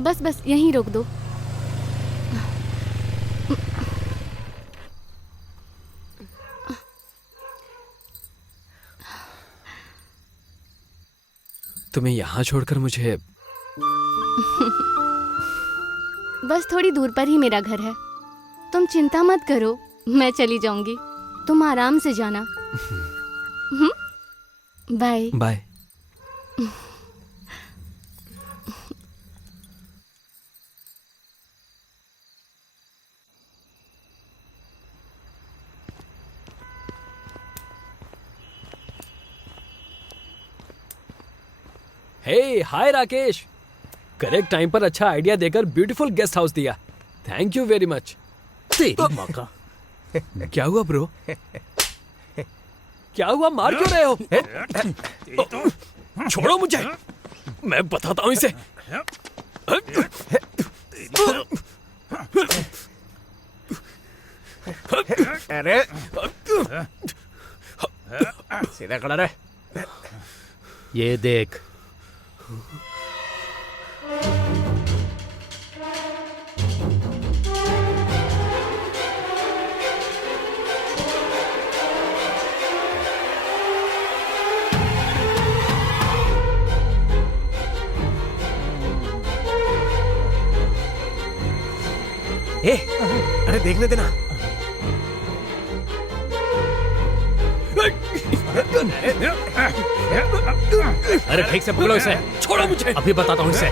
बस बस यहीं रोक दो। तुम्हें यहाँ छोड़कर मुझे बस थोड़ी दूर पर ही मेरा घर है। तुम चिंता मत करो, मैं चली जाऊंगी। तुम आराम से जाना। Bye bye. Hey hi Rakesh, correct time पर अच्छा आइडिया देकर ब्यूटीफुल गेस्ट हाउस दिया। Thank you very much. तेरी माँ का। क्या हुआ ब्रो? क्या हुआ, मार क्यों रहे हो? छोड़ो मुझे, मैं बताता हूं इसे। अरे सीधा खड़ा रहे। ये देख, अरे देखने देना। अरे ठीक से पकड़ो इसे। छोड़ो मुझे। अभी बताता हूँ इसे।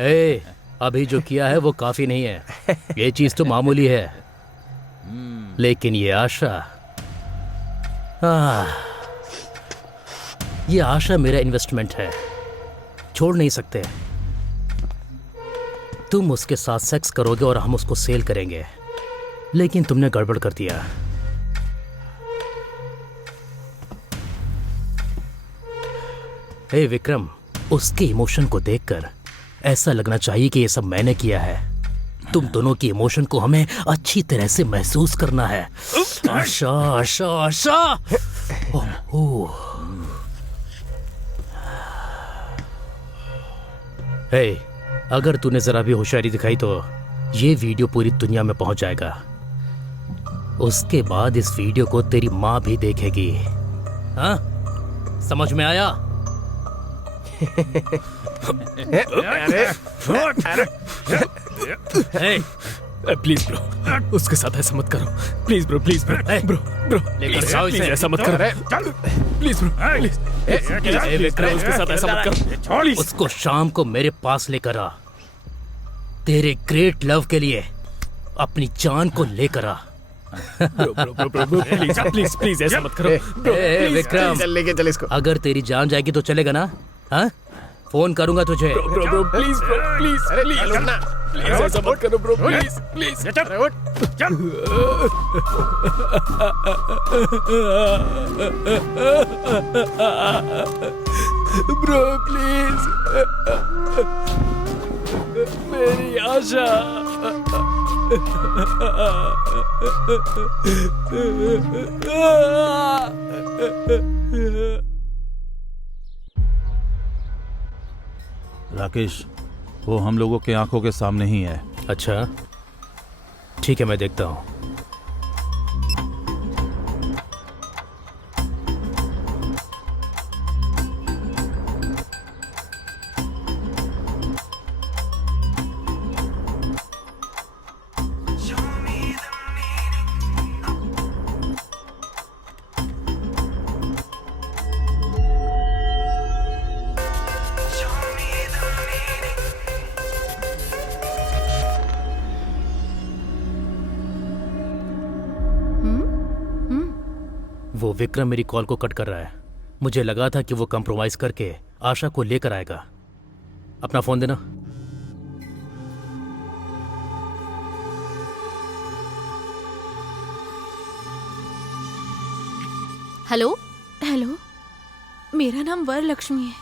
ए, अभी जो किया है वो काफी नहीं है। ये चीज तो मामूली है, लेकिन ये आशा, ये आशा मेरा इन्वेस्टमेंट है, छोड़ नहीं सकते। तुम उसके साथ सेक्स करोगे और हम उसको सेल करेंगे, लेकिन तुमने गड़बड़ कर दिया। हे विक्रम, उसके इमोशन को देखकर ऐसा लगना चाहिए कि ये सब मैंने किया है। तुम दोनों की इमोशन को हमें अच्छी तरह से महसूस करना है। आशा आशा आशा। हे, अगर तूने जरा भी होशियारी दिखाई तो ये वीडियो पूरी दुनिया में पहुंच जाएगा। उसके बाद इस वीडियो को तेरी माँ भी देखेगी। हाँ, समझ में आया? प्लीज ब्रो, उसके साथ ऐसा मत करो। Please bro, please bro, bro bro, लेकर जाओ इसे। ऐसा मत करो। Please bro, please. विक्रम, उसके साथ ऐसा मत करो। उसको शाम को मेरे पास लेकर आ। तेरे ग्रेट लव के लिए अपनी जान को लेकर आ। Bro bro bro bro, please please please ऐसा मत करो। ब्रो विक्रम, चल लेके चल इसको। अगर तेरी जान जाएगी तो चलेगा ना? हाँ, फोन करूंगा तुझे। Bro bro, please bro, please please please ऐसा मत करो bro, please please. Bro please. मेरी आशा। राकेश, वो हम लोगों के आंखों के सामने ही है। अच्छा ठीक है, मैं देखता हूँ। वो विक्रम मेरी कॉल को कट कर रहा है। मुझे लगा था कि वो कंप्रोमाइज करके आशा को लेकर आएगा। अपना फोन देना। हेलो। हेलो, मेरा नाम वरलक्ष्मी है।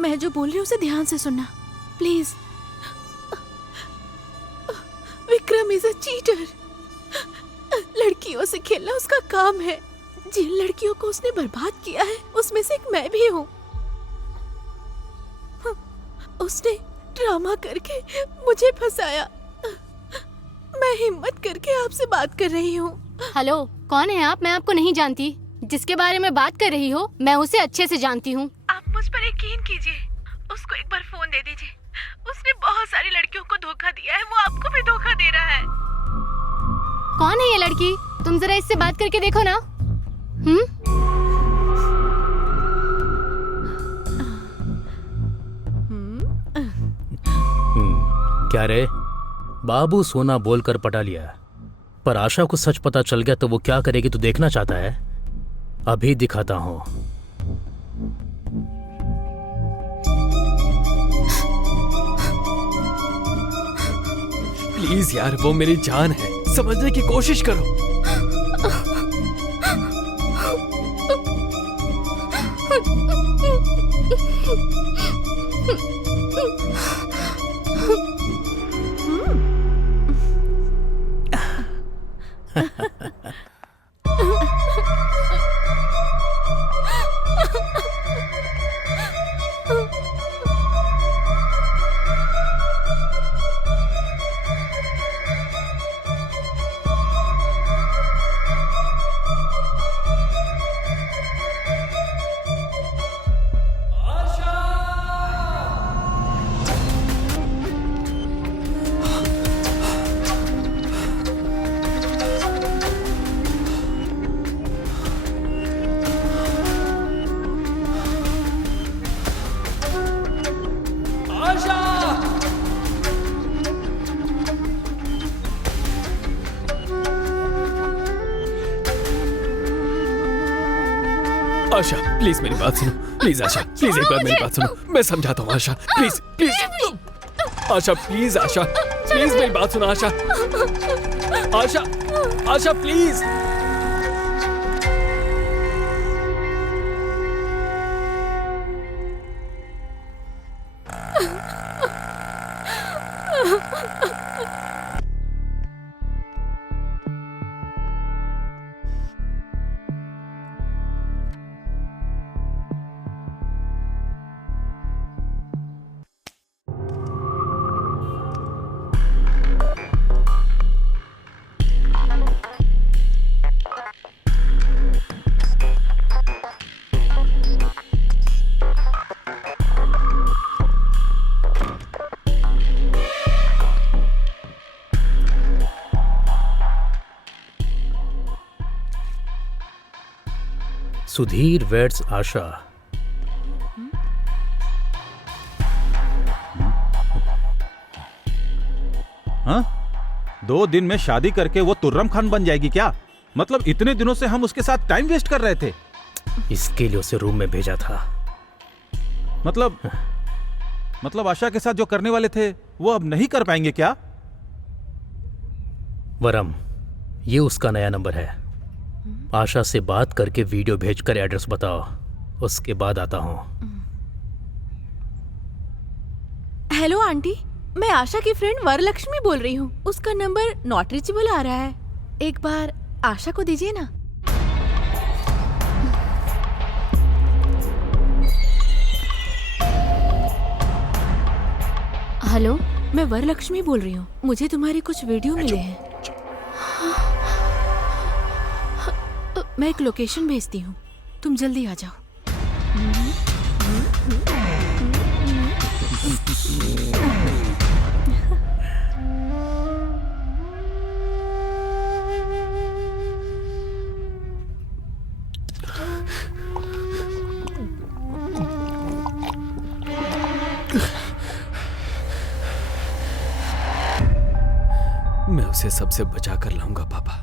मैं जो बोल रही हूँ उसे ध्यान से सुनना please. Vikram is a cheater. लड़कियों से खेलना उसका काम है। जिन लड़कियों को उसने बर्बाद किया है उसमें से एक मैं भी हूँ। उसने ड्रामा करके मुझे फंसाया। मैं हिम्मत करके आपसे बात कर रही हूँ। हेलो, कौन है आप? मैं आपको नहीं जानती। जिसके बारे में बात कर रही हो मैं उसे अच्छे से जानती हूँ। आप मुझ पर यकीन कीजिए। उसको एक बार फोन दे दीजिए। उसने बहुत सारी लड़कियों को धोखा दिया है। वो आपको भी धोखा दे रहा है। कौन है ये लड़की? तुम जरा इससे बात करके देखो ना। क्या रे, बाबू सोना बोलकर पटा लिया, पर आशा को सच पता चल गया तो वो क्या करेगी तू देखना चाहता है? अभी दिखाता हूं। प्लीज यार, वो मेरी जान है, समझने की कोशिश करो। आशा प्लीज मेरी बात सुनो। प्लीज आशा, प्लीज एक बार मेरी बात सुनो। मैं समझाता हूँ Asha, please please. Asha please, Asha please मेरी बात सुनो। आशा आशा आशा प्लीज। सुधीर वेड्स आशा। हाँ? 2 दिन में शादी करके वो तुर्रम खान बन जाएगी क्या? मतलब इतने दिनों से हम उसके साथ टाइम वेस्ट कर रहे थे। इसके लिए उसे रूम में भेजा था। मतलब आशा के साथ जो करने वाले थे वो अब नहीं कर पाएंगे क्या? वरम, ये उसका नया नंबर है। आशा से बात करके वीडियो भेजकर एड्रेस बताओ, उसके बाद आता हूं। हेलो आंटी, मैं आशा की फ्रेंड वरलक्ष्मी बोल रही हूँ। उसका नंबर नॉट रीचेबल आ रहा है। एक बार आशा को दीजिए ना। हेलो, मैं वरलक्ष्मी बोल रही हूँ। मुझे तुम्हारे कुछ वीडियो मिले हैं। मैं एक लोकेशन भेजती हूँ, तुम जल्दी आ जाओ। मैं उसे सबसे बचा कर लाऊंगा पापा।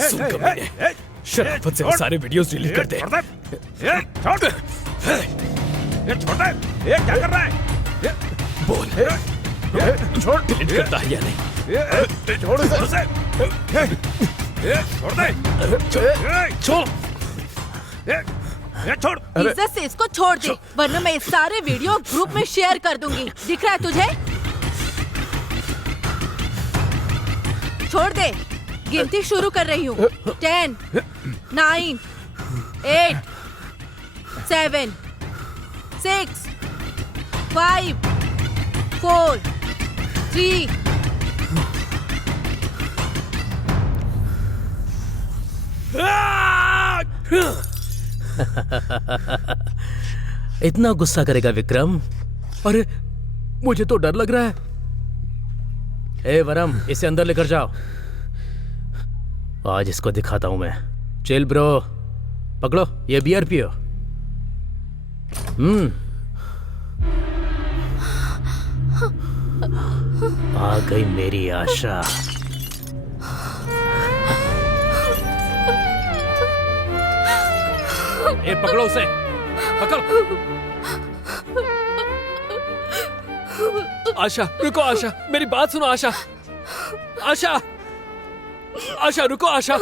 सुन कमीने, शराफत से वो सारे वीडियोस डिलीट कर दे। ये छोटा है, ये क्या कर रहा है? बोल, छोड़, डिलीट करता है या नहीं? छोड़ उसे, छोड़ दे, छोड़, छोड़। इज्जत से इसको छोड़ दे, वरना मैं ये सारे वीडियो ग्रुप में शेयर कर दूंगी। दिख रहा है तुझे? छोड़ दे, गिनती शुरू कर रही हूँ। 10, 9, 8, 7, 6, 5, 4, 3। इतना गुस्सा करेगा विक्रम? अरे मुझे तो डर लग रहा है। ए वरम, इसे अंदर लेकर जाओ। आज इसको दिखाता हूं मैं। चिल ब्रो, पकड़ो ये बियर पियो। आ गई मेरी आशा। ए पकड़ो उसे, पकड़। आशा रुको, आशा मेरी बात सुनो। आशा, आशा, आशा रुको। आशा,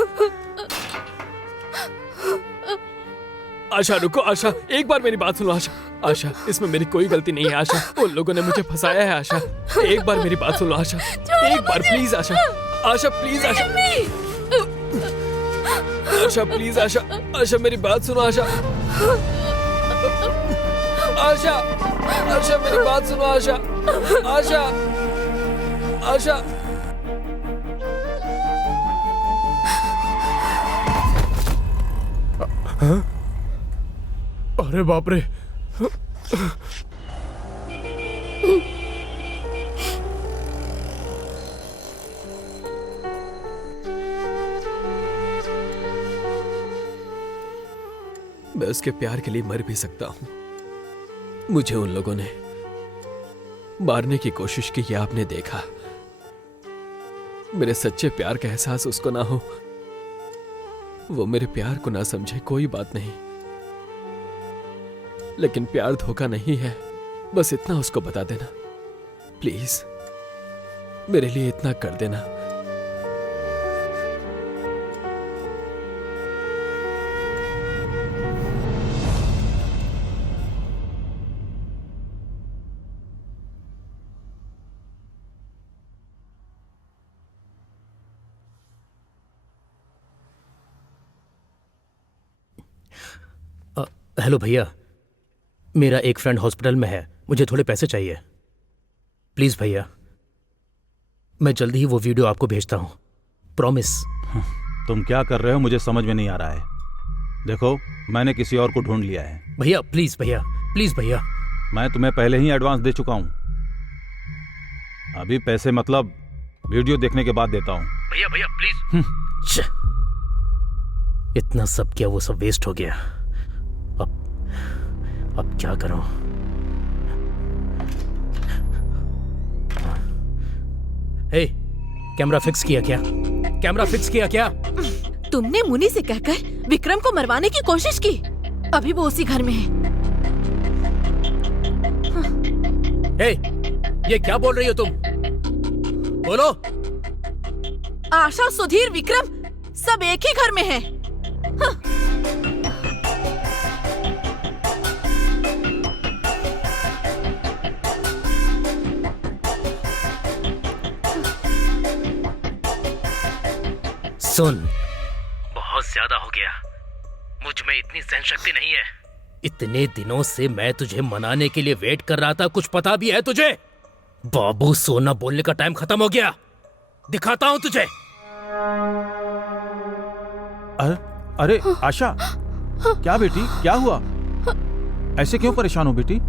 आशा रुको। आशा एक बार मेरी बात सुनो। आशा, आशा इसमें मेरी कोई गलती नहीं है। आशा उन लोगों ने मुझे फंसाया है। आशा एक बार मेरी बात सुनो। आशा एक बार please. Asha, Asha please. Asha, Asha please. Asha, Asha मेरी बात सुनो। आशा, आशा, आशा मेरी बात सुनो। आशा, आशा, आशा। अरे बाप रे, मैं उसके प्यार के लिए मर भी सकता हूं। मुझे उन लोगों ने मारने की कोशिश की, ये आपने देखा। मेरे सच्चे प्यार का एहसास उसको ना हो, वो मेरे प्यार को ना समझे, कोई बात नहीं। लेकिन प्यार धोखा नहीं है, बस इतना उसको बता देना प्लीज। मेरे लिए इतना कर देना। हेलो भैया, मेरा एक फ्रेंड हॉस्पिटल में है, मुझे थोड़े पैसे चाहिए। प्लीज भैया, मैं जल्दी ही वो वीडियो आपको भेजता हूं, प्रॉमिस। तुम क्या कर रहे हो मुझे समझ में नहीं आ रहा है। देखो, मैंने किसी और को ढूंढ लिया है। भैया प्लीज, भैया प्लीज भैया। मैं तुम्हें पहले ही एडवांस दे चुका हूं। अभी पैसे मतलब वीडियो देखने के बाद देता हूं। भैया भैया प्लीज। इतना सब किया, वो सब वेस्ट हो गया। अब क्या करूं? हे, कैमरा फिक्स किया क्या? कैमरा फिक्स किया क्या? तुमने मुनि से कहकर विक्रम को मरवाने की कोशिश की। अभी वो उसी घर में है। हे, ये क्या बोल रही हो तुम? बोलो। आशा, सुधीर, विक्रम सब एक ही घर में हैं। सुन, बहुत ज्यादा हो गया। मुझ में इतनी सहन शक्ति नहीं है। इतने दिनों से मैं तुझे मनाने के लिए वेट कर रहा था, कुछ पता भी है तुझे? बाबू, सोना बोलने का टाइम खत्म हो गया। दिखाता हूं तुझे। अरे आशा, क्या बेटी, क्या हुआ? ऐसे क्यों परेशान हो बेटी?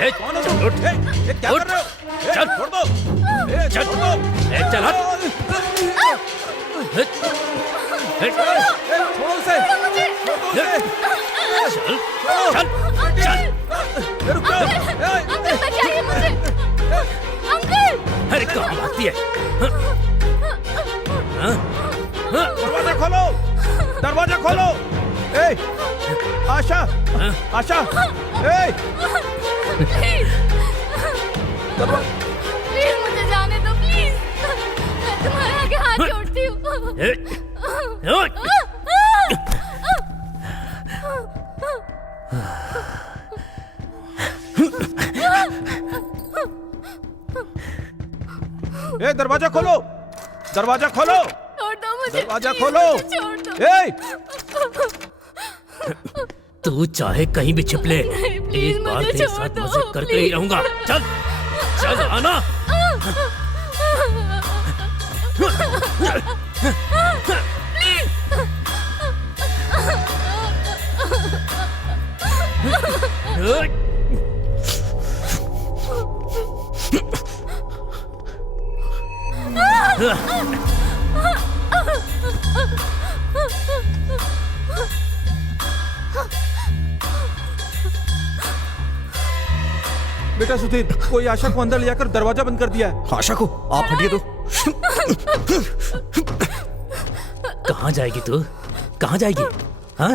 वो कौन हो तुम? क्या कर रहे हो? चल, छोड़ दो। चल, छोड़ दो। चल हट। छोड़ो उसे। चल, चल। रुक जाओ। अंकल, बचाइए मुझे। अंकल! अरे कहाँ भागती है? दरवाजा खोलो, दरवाजा खोलो। आशा, आशा, प्लीज मुझे जाने दो, प्लीज। मैं तुम्हारे आगे हाथ जोड़ती हूँ। दरवाजा खोलो, दरवाजा खोलो, छोड़ दो मुझे, दरवाजा प्लीज, खोलो। मुझे छोड़ दो। तू चाहे कहीं भी छिप ले, प्लीज, एक बार मुझे तेरे छोड़ साथ दो, मजे करके ही प्लीज। रहूंगा। चल, चल आना। बेटा सुधीर, कोई आशा को अंदर ले जाकर दरवाजा बंद कर दिया है। आशा को आप हटिए तो। कहाँ जाएगी तू? कहाँ जाएगी? हाँ?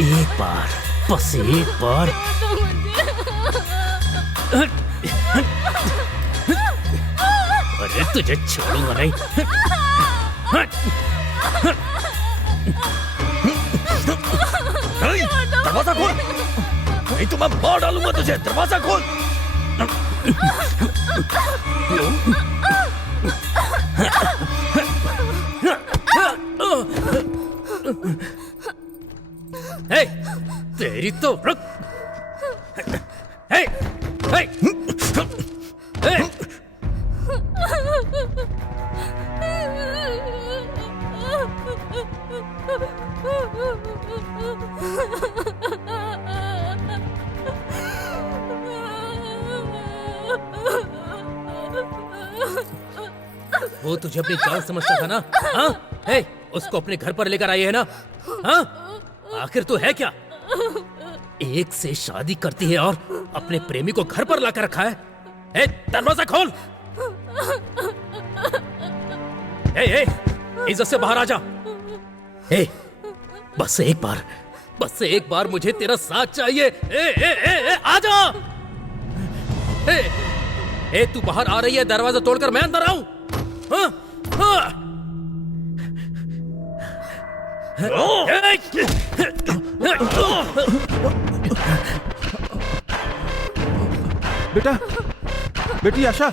एक बार, बस एक बार। अरे तुझे छोड़ूंगा नहीं। दरवाजा खोल, नहीं तो मैं मार डालूंगा तुझे। दरवाजा खोल। हे, तेरी तो रुक। हे, हे, हे। वो तुझे अपनी जान समझता था ना? हाँ? हे, उसको अपने घर पर लेकर आई है ना? हाँ? आखिर तो है क्या? एक से शादी करती है और अपने प्रेमी को घर पर लाकर रखा है। हे, दरवाजा खोल। हे, हे, इज्जत से बाहर आ जा। हे, बस एक बार मुझे तेरा साथ चाहिए। आ जा। हे, तू बाहर आ रही है, दरवाजा तोड़कर मैं अंदर आऊं? हाँ? हाँ? बेटा, बेटी आशा,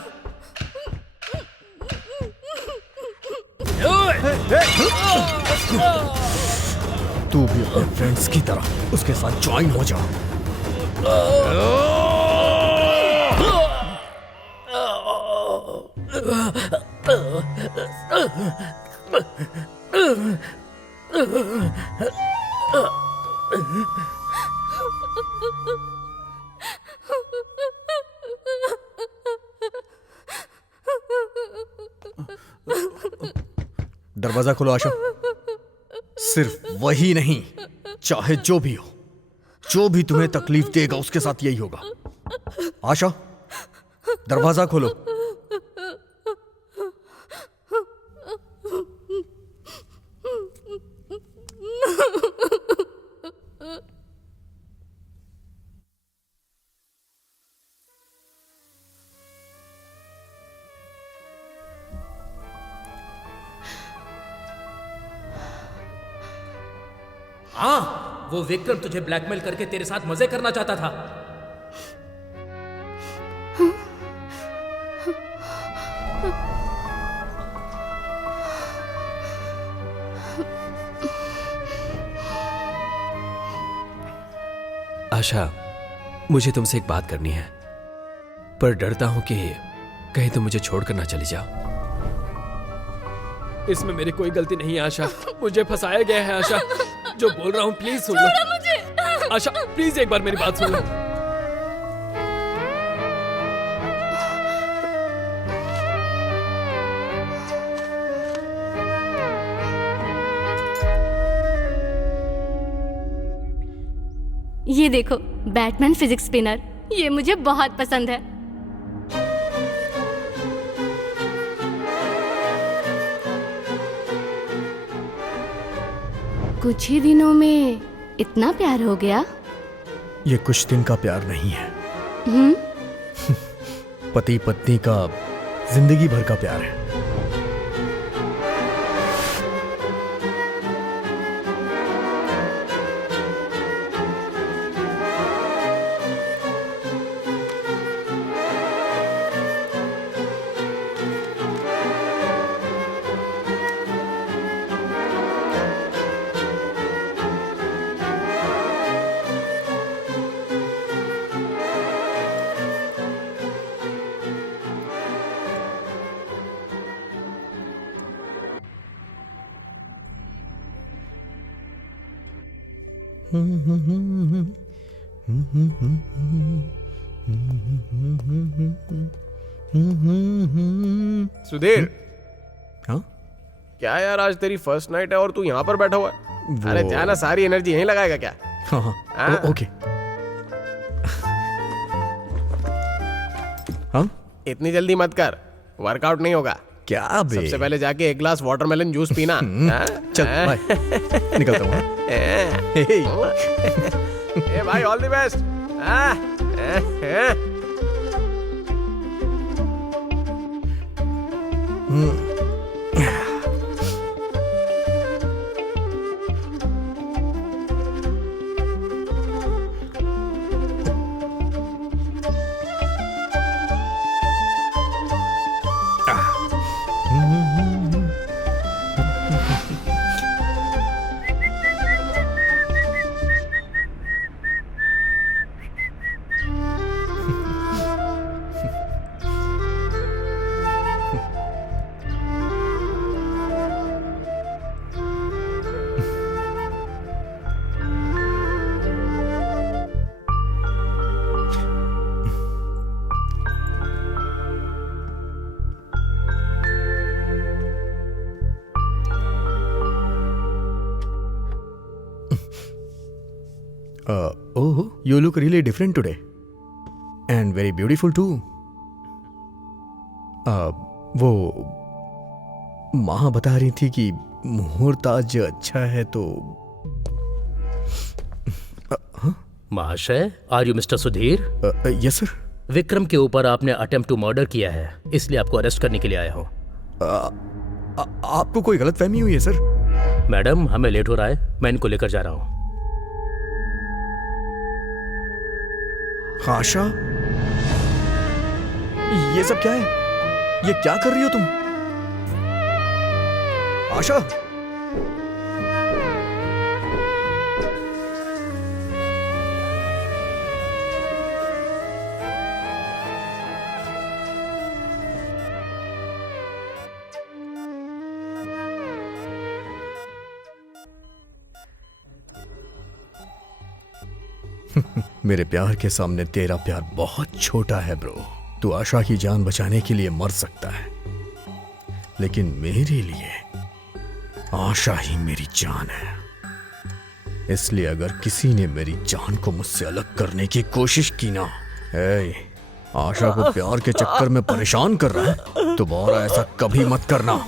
तू भी अपने फ्रेंड्स की तरह उसके साथ ज्वाइन हो जा। दरवाजा खोलो आशा। सिर्फ वही नहीं, चाहे जो भी हो, जो भी तुम्हें तकलीफ देगा उसके साथ यही होगा। आशा, दरवाजा खोलो। हाँ, वो विक्रम तुझे ब्लैकमेल करके तेरे साथ मजे करना चाहता था। आशा, मुझे तुमसे एक बात करनी है, पर डरता हूं कि कहीं तुम मुझे छोड़कर ना चली जाओ। इसमें मेरी कोई गलती नहीं है आशा, मुझे फंसाया गया है आशा। जो बोल रहा हूँ प्लीज सुन लो मुझे। आशा प्लीज एक बार मेरी बात सुन लो। ये देखो, बैटमैन फिजिक्स स्पिनर, ये मुझे बहुत पसंद है। कुछ ही दिनों में इतना प्यार हो गया? ये कुछ दिन का प्यार नहीं है, पति पत्नी का जिंदगी भर का प्यार है। सुधीर, हाँ? क्या यार, आज तेरी फर्स्ट नाइट है और तू यहाँ पर बैठा हुआ है? अरे जाना, सारी एनर्जी यहीं लगाएगा क्या? हाँ हाँ, ओके। हाँ? इतनी जल्दी मत कर, वर्कआउट नहीं होगा। क्या बे? सबसे पहले जाके एक ग्लास वाटरमेलन जूस पीना। चल बाय, निकलता हूँ। ए भाई, all the best. Oh, you look really different today, and very beautiful too. वो माँ बता रही थी कि मुहूर्त आज अच्छा है तो। महाशय, are you mister Sudhir? Yes sir. Vikram के ऊपर आपने अटेम्प्ट टू मर्डर किया है, इसलिए आपको अरेस्ट करने के लिए आया हूँ। आपको कोई गलतफहमी हुई है सर? मैडम, हमें लेट हो रहा है, मैं इनको लेकर जा रहा हूँ। आशा, ये सब क्या है? ये क्या कर रही हो तुम? आशा, मेरे प्यार के सामने तेरा प्यार बहुत छोटा है ब्रो। तू आशा की जान बचाने के लिए मर सकता है, लेकिन मेरे लिए आशा ही मेरी जान है। इसलिए अगर किसी ने मेरी जान को मुझसे अलग करने की कोशिश की ना, आशा को प्यार के चक्कर में परेशान कर रहा है, दोबारा ऐसा कभी मत करना,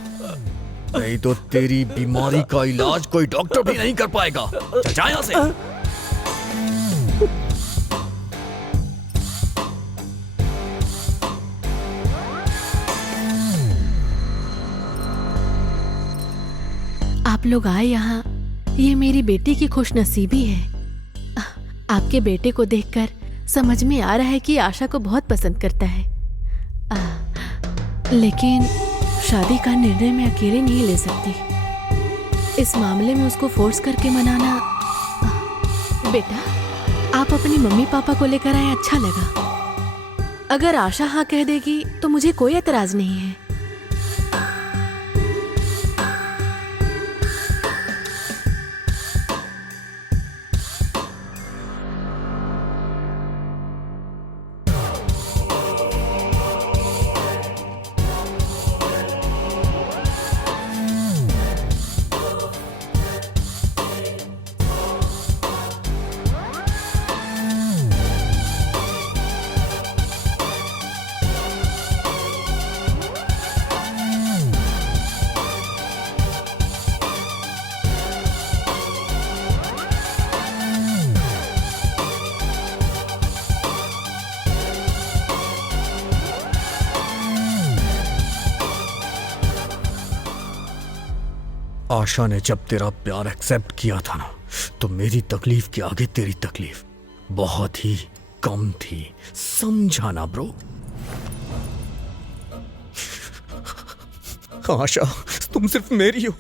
नहीं तो तेरी बीमारी का इलाज कोई डॉक्टर भी नहीं कर पाएगा। जा यहां से। आप लोग आए यहाँ, ये मेरी बेटी की खुशनसीबी है। आपके बेटे को देखकर समझ में आ रहा है कि आशा को बहुत पसंद करता है, लेकिन शादी का निर्णय मैं अकेले नहीं ले सकती। इस मामले में उसको फोर्स करके मनाना। बेटा, आप अपनी मम्मी पापा को लेकर आए, अच्छा लगा। अगर आशा हाँ कह देगी तो मुझे कोई एतराज नहीं है। आशा ने जब तेरा प्यार एक्सेप्ट किया था ना, तो मेरी तकलीफ के आगे तेरी तकलीफ बहुत ही कम थी। समझा ना ब्रो? आशा, तुम सिर्फ मेरी हो।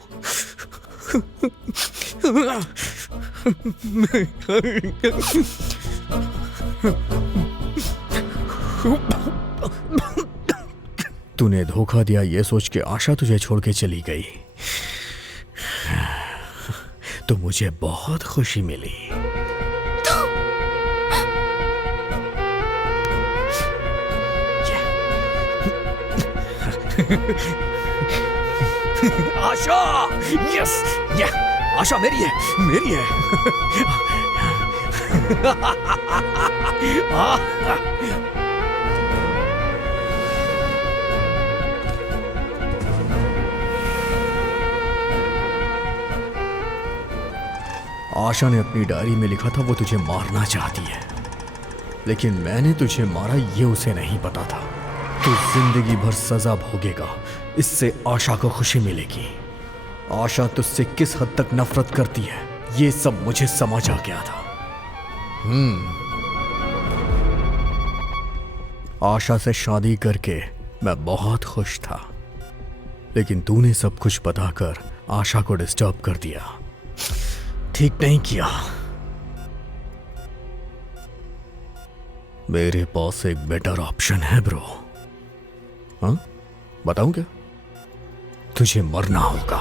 तूने धोखा दिया ये सोच के आशा तुझे छोड़ के चली गई, तो मुझे बहुत खुशी मिली। आशा, यस, या आशा मेरी है, मेरी है। आशा ने अपनी डायरी में लिखा था वो तुझे मारना चाहती है, लेकिन मैंने तुझे मारा ये उसे नहीं पता था। तू जिंदगी भर सजा भोगेगा, इससे आशा को खुशी मिलेगी। आशा तुझसे किस हद तक नफरत करती है ये सब मुझे समझ आ गया था। आशा से शादी करके मैं बहुत खुश था, लेकिन तूने सब कुछ बताकर आशा को डिस्टर्ब कर दिया। ठीक नहीं किया। मेरे पास एक बेटर ऑप्शन है ब्रो। हाँ, बताऊं क्या? तुझे मरना होगा।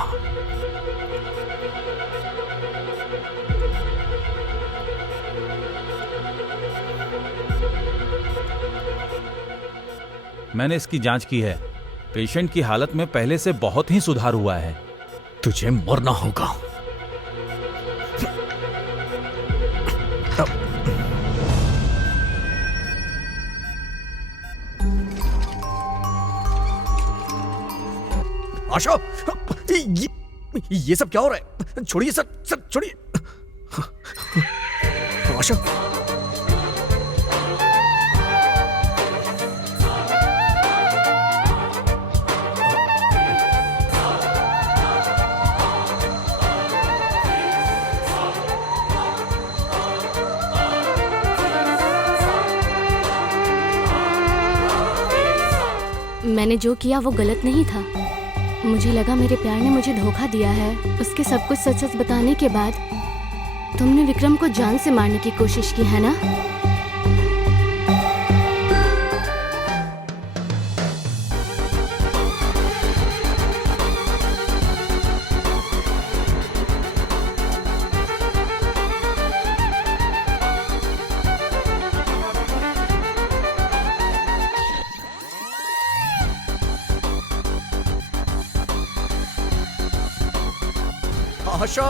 मैंने इसकी जांच की है। पेशेंट की हालत में पहले से बहुत ही सुधार हुआ है। तुझे मरना होगा। आशा, ये सब क्या हो रहा है? छोड़िए सर, सर छोड़िए। आशा, मैंने जो किया वो गलत नहीं था। मुझे लगा मेरे प्यार ने मुझे धोखा दिया है। उसके सब कुछ सच सच बताने के बाद तुमने विक्रम को जान से मारने की कोशिश की है ना? आशा,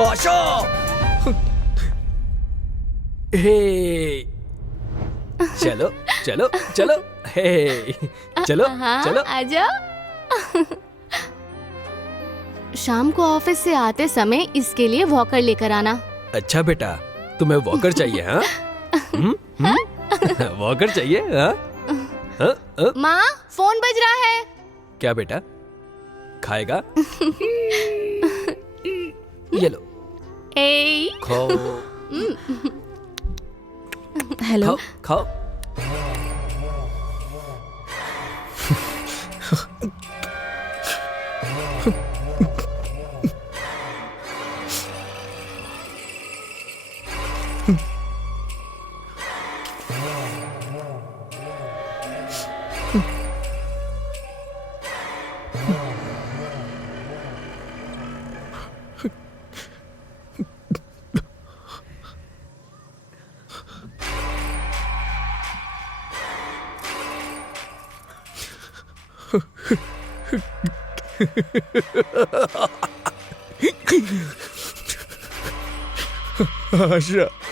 आशा, हे चलो चलो चलो, हे चलो चलो। आजा। शाम को ऑफिस से आते समय इसके लिए वॉकर लेकर आना। अच्छा बेटा, तुम्हें वॉकर चाहिए? हाँ वॉकर चाहिए? हाँ हाँ? माँ, फोन बज रहा है। क्या बेटा, खाएगा? ये लो, ए खाओ हेलो, खाओ खाओ। आशा।